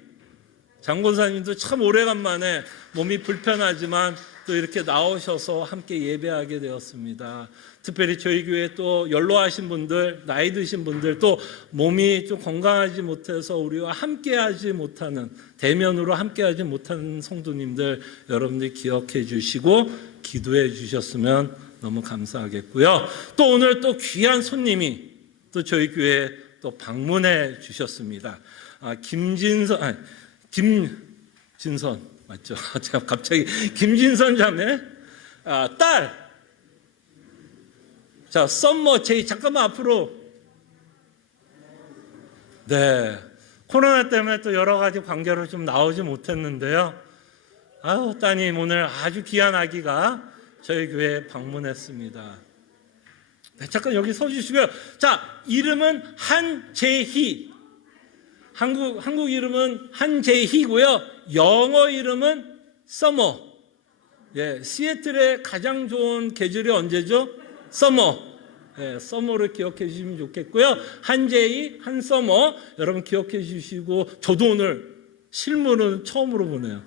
참 오래간만에 몸이 불편하지만 또 이렇게 나오셔서 함께 예배하게 되었습니다. 특별히 저희 교회 또 연로하신 분들, 나이 드신 분들, 또 몸이 좀 건강하지 못해서 우리와 함께하지 못하는, 대면으로 함께하지 못하는 성도님들 여러분들 기억해 주시고 기도해 주셨으면 너무 감사하겠고요. 또 오늘 또 귀한 손님이 또 저희 교회에 또 방문해 주셨습니다. 김진선 맞죠? 제가 갑자기 김진선 자매 딸. 자, 썸머 제이 잠깐만 앞으로. 네, 코로나 때문에 또 여러 가지 관계로 좀 나오지 못했는데요. 따님 오늘 아주 귀한 아기가 저희 교회에 방문했습니다. 네, 잠깐 여기 서 주시고요. 자, 이름은 한재희. 한국 이름은 한재희고요. 영어 이름은 서머. 예, 시애틀의 가장 좋은 계절이 언제죠? 서머. 예, 서머를 기억해 주시면 좋겠고요. 한재희, 한서머 여러분 기억해 주시고 저도 오늘 실물은 처음으로 보네요.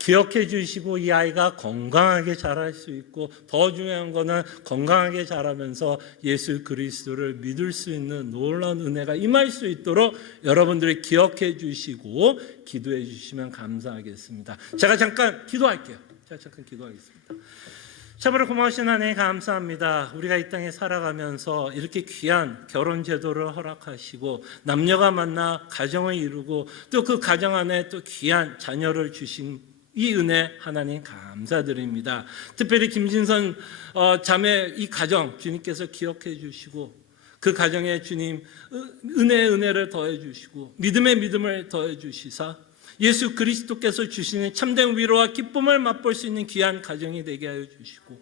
기억해 주시고 이 아이가 건강하게 자랄 수 있고 더 중요한 거는 건강하게 자라면서 예수 그리스도를 믿을 수 있는 놀라운 은혜가 임할 수 있도록 여러분들이 기억해 주시고 기도해 주시면 감사하겠습니다. 제가 잠깐 기도하겠습니다. 참으로 고마우신 하나님 감사합니다. 우리가 이 땅에 살아가면서 이렇게 귀한 결혼 제도를 허락하시고 남녀가 만나 가정을 이루고 또 그 가정 안에 또 귀한 자녀를 주신 이 은혜 하나님 감사드립니다. 특별히 김진선 자매 이 가정 주님께서 기억해 주시고 그 가정에 주님 은혜를 더해 주시고 믿음의 믿음을 더해 주시사 예수 그리스도께서 주시는 참된 위로와 기쁨을 맛볼 수 있는 귀한 가정이 되게 하여 주시고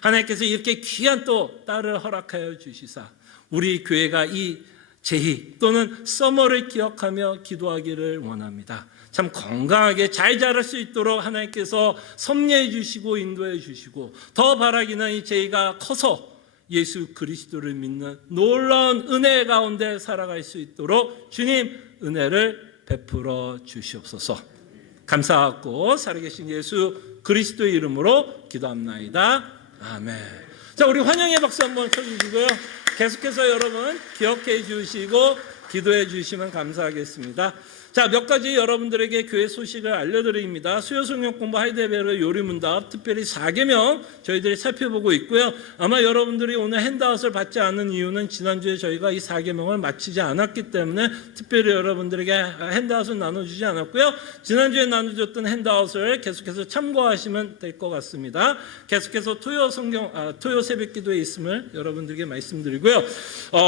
하나님께서 이렇게 귀한 또 딸을 허락하여 주시사 우리 교회가 이 제희 또는 서머를 기억하며 기도하기를 원합니다. 참 건강하게 잘 자랄 수 있도록 하나님께서 섭리해 주시고 인도해 주시고 더 바라기는 이 제희가 커서 예수 그리스도를 믿는 놀라운 은혜 가운데 살아갈 수 있도록 주님 은혜를 베풀어 주시옵소서. 감사하고 살아계신 예수 그리스도의 이름으로 기도합나이다. 아멘. 자, 우리 환영의 박수 한번 쳐주시고요. 계속해서 여러분 기억해 주시고 기도해 주시면 감사하겠습니다. 자, 몇 가지 여러분들에게 교회 소식을 알려드립니다. 수요 성경 공부 하이데베르 요리문답 특별히 4계명 저희들이 살펴보고 있고요. 아마 여러분들이 오늘 핸드아웃을 받지 않은 이유는 지난주에 저희가 이 4계명을 마치지 않았기 때문에 특별히 여러분들에게 핸드아웃을 나눠주지 않았고요. 지난주에 나눠줬던 핸드아웃을 계속해서 참고하시면 될 것 같습니다. 계속해서 토요 새벽 기도에 있음을 여러분들에게 말씀드리고요.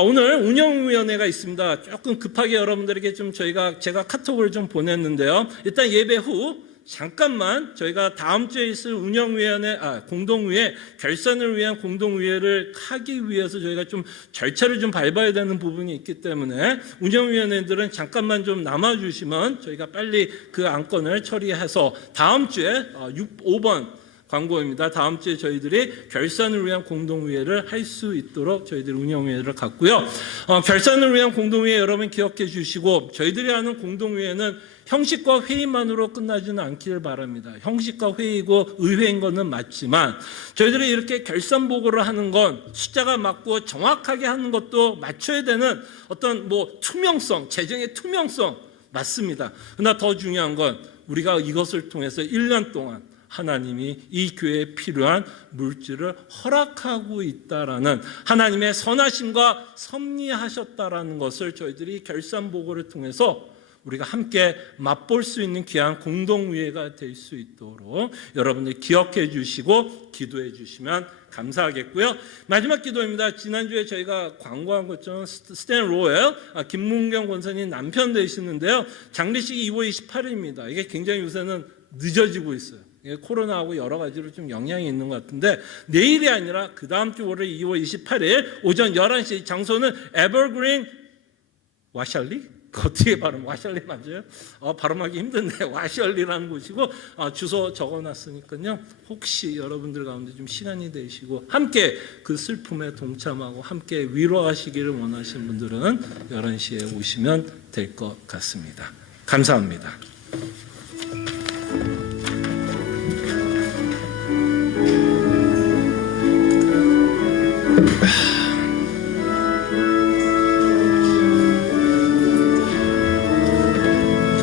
오늘 운영위원회가 있습니다. 조금 급하게 여러분들에게 좀 제가 카톡을 좀 보냈는데요. 일단 예배 후 잠깐만 저희가 다음 주에 있을 공동위회 결산을 위한 공동위회를 하기 위해서 저희가 좀 절차를 좀 밟아야 되는 부분이 있기 때문에 운영위원회들은 잠깐만 좀 남아주시면 저희가 빨리 그 안건을 처리해서 다음 주에 5번 광고입니다. 다음 주에 저희들이 결산을 위한 공동위회를 할 수 있도록 저희들이 운영위회를 갖고요. 결산을 위한 공동위회 여러분 기억해 주시고 저희들이 하는 공동위회는 형식과 회의만으로 끝나지는 않기를 바랍니다. 형식과 회의고 의회인 것은 맞지만 저희들이 이렇게 결산 보고를 하는 건 숫자가 맞고 정확하게 하는 것도 맞춰야 되는 어떤 투명성, 재정의 투명성 맞습니다. 그러나 더 중요한 건 우리가 이것을 통해서 1년 동안 하나님이 이 교회에 필요한 물질을 허락하고 있다라는 하나님의 선하심과 섭리하셨다라는 것을 저희들이 결산 보고를 통해서 우리가 함께 맛볼 수 있는 귀한 공동위회가 될 수 있도록 여러분들 기억해 주시고 기도해 주시면 감사하겠고요. 마지막 기도입니다. 지난주에 저희가 광고한 것처럼 스탠 로웰 김문경 권사님 남편 되시는데요. 장례식이 2월 28일입니다. 이게 굉장히 요새는 늦어지고 있어요. 코로나하고 여러 가지로 좀 영향이 있는 것 같은데 내일이 아니라 그 다음 주 월요일 2월 28일 오전 11시 장소는 에버그린 와샬리? 어떻게 발음? 와샬리 맞아요? 발음하기 힘든데 와샬리라는 곳이고 주소 적어놨으니까요. 혹시 여러분들 가운데 좀 시간이 되시고 함께 그 슬픔에 동참하고 함께 위로하시기를 원하시는 분들은 11시에 오시면 될 것 같습니다. 감사합니다.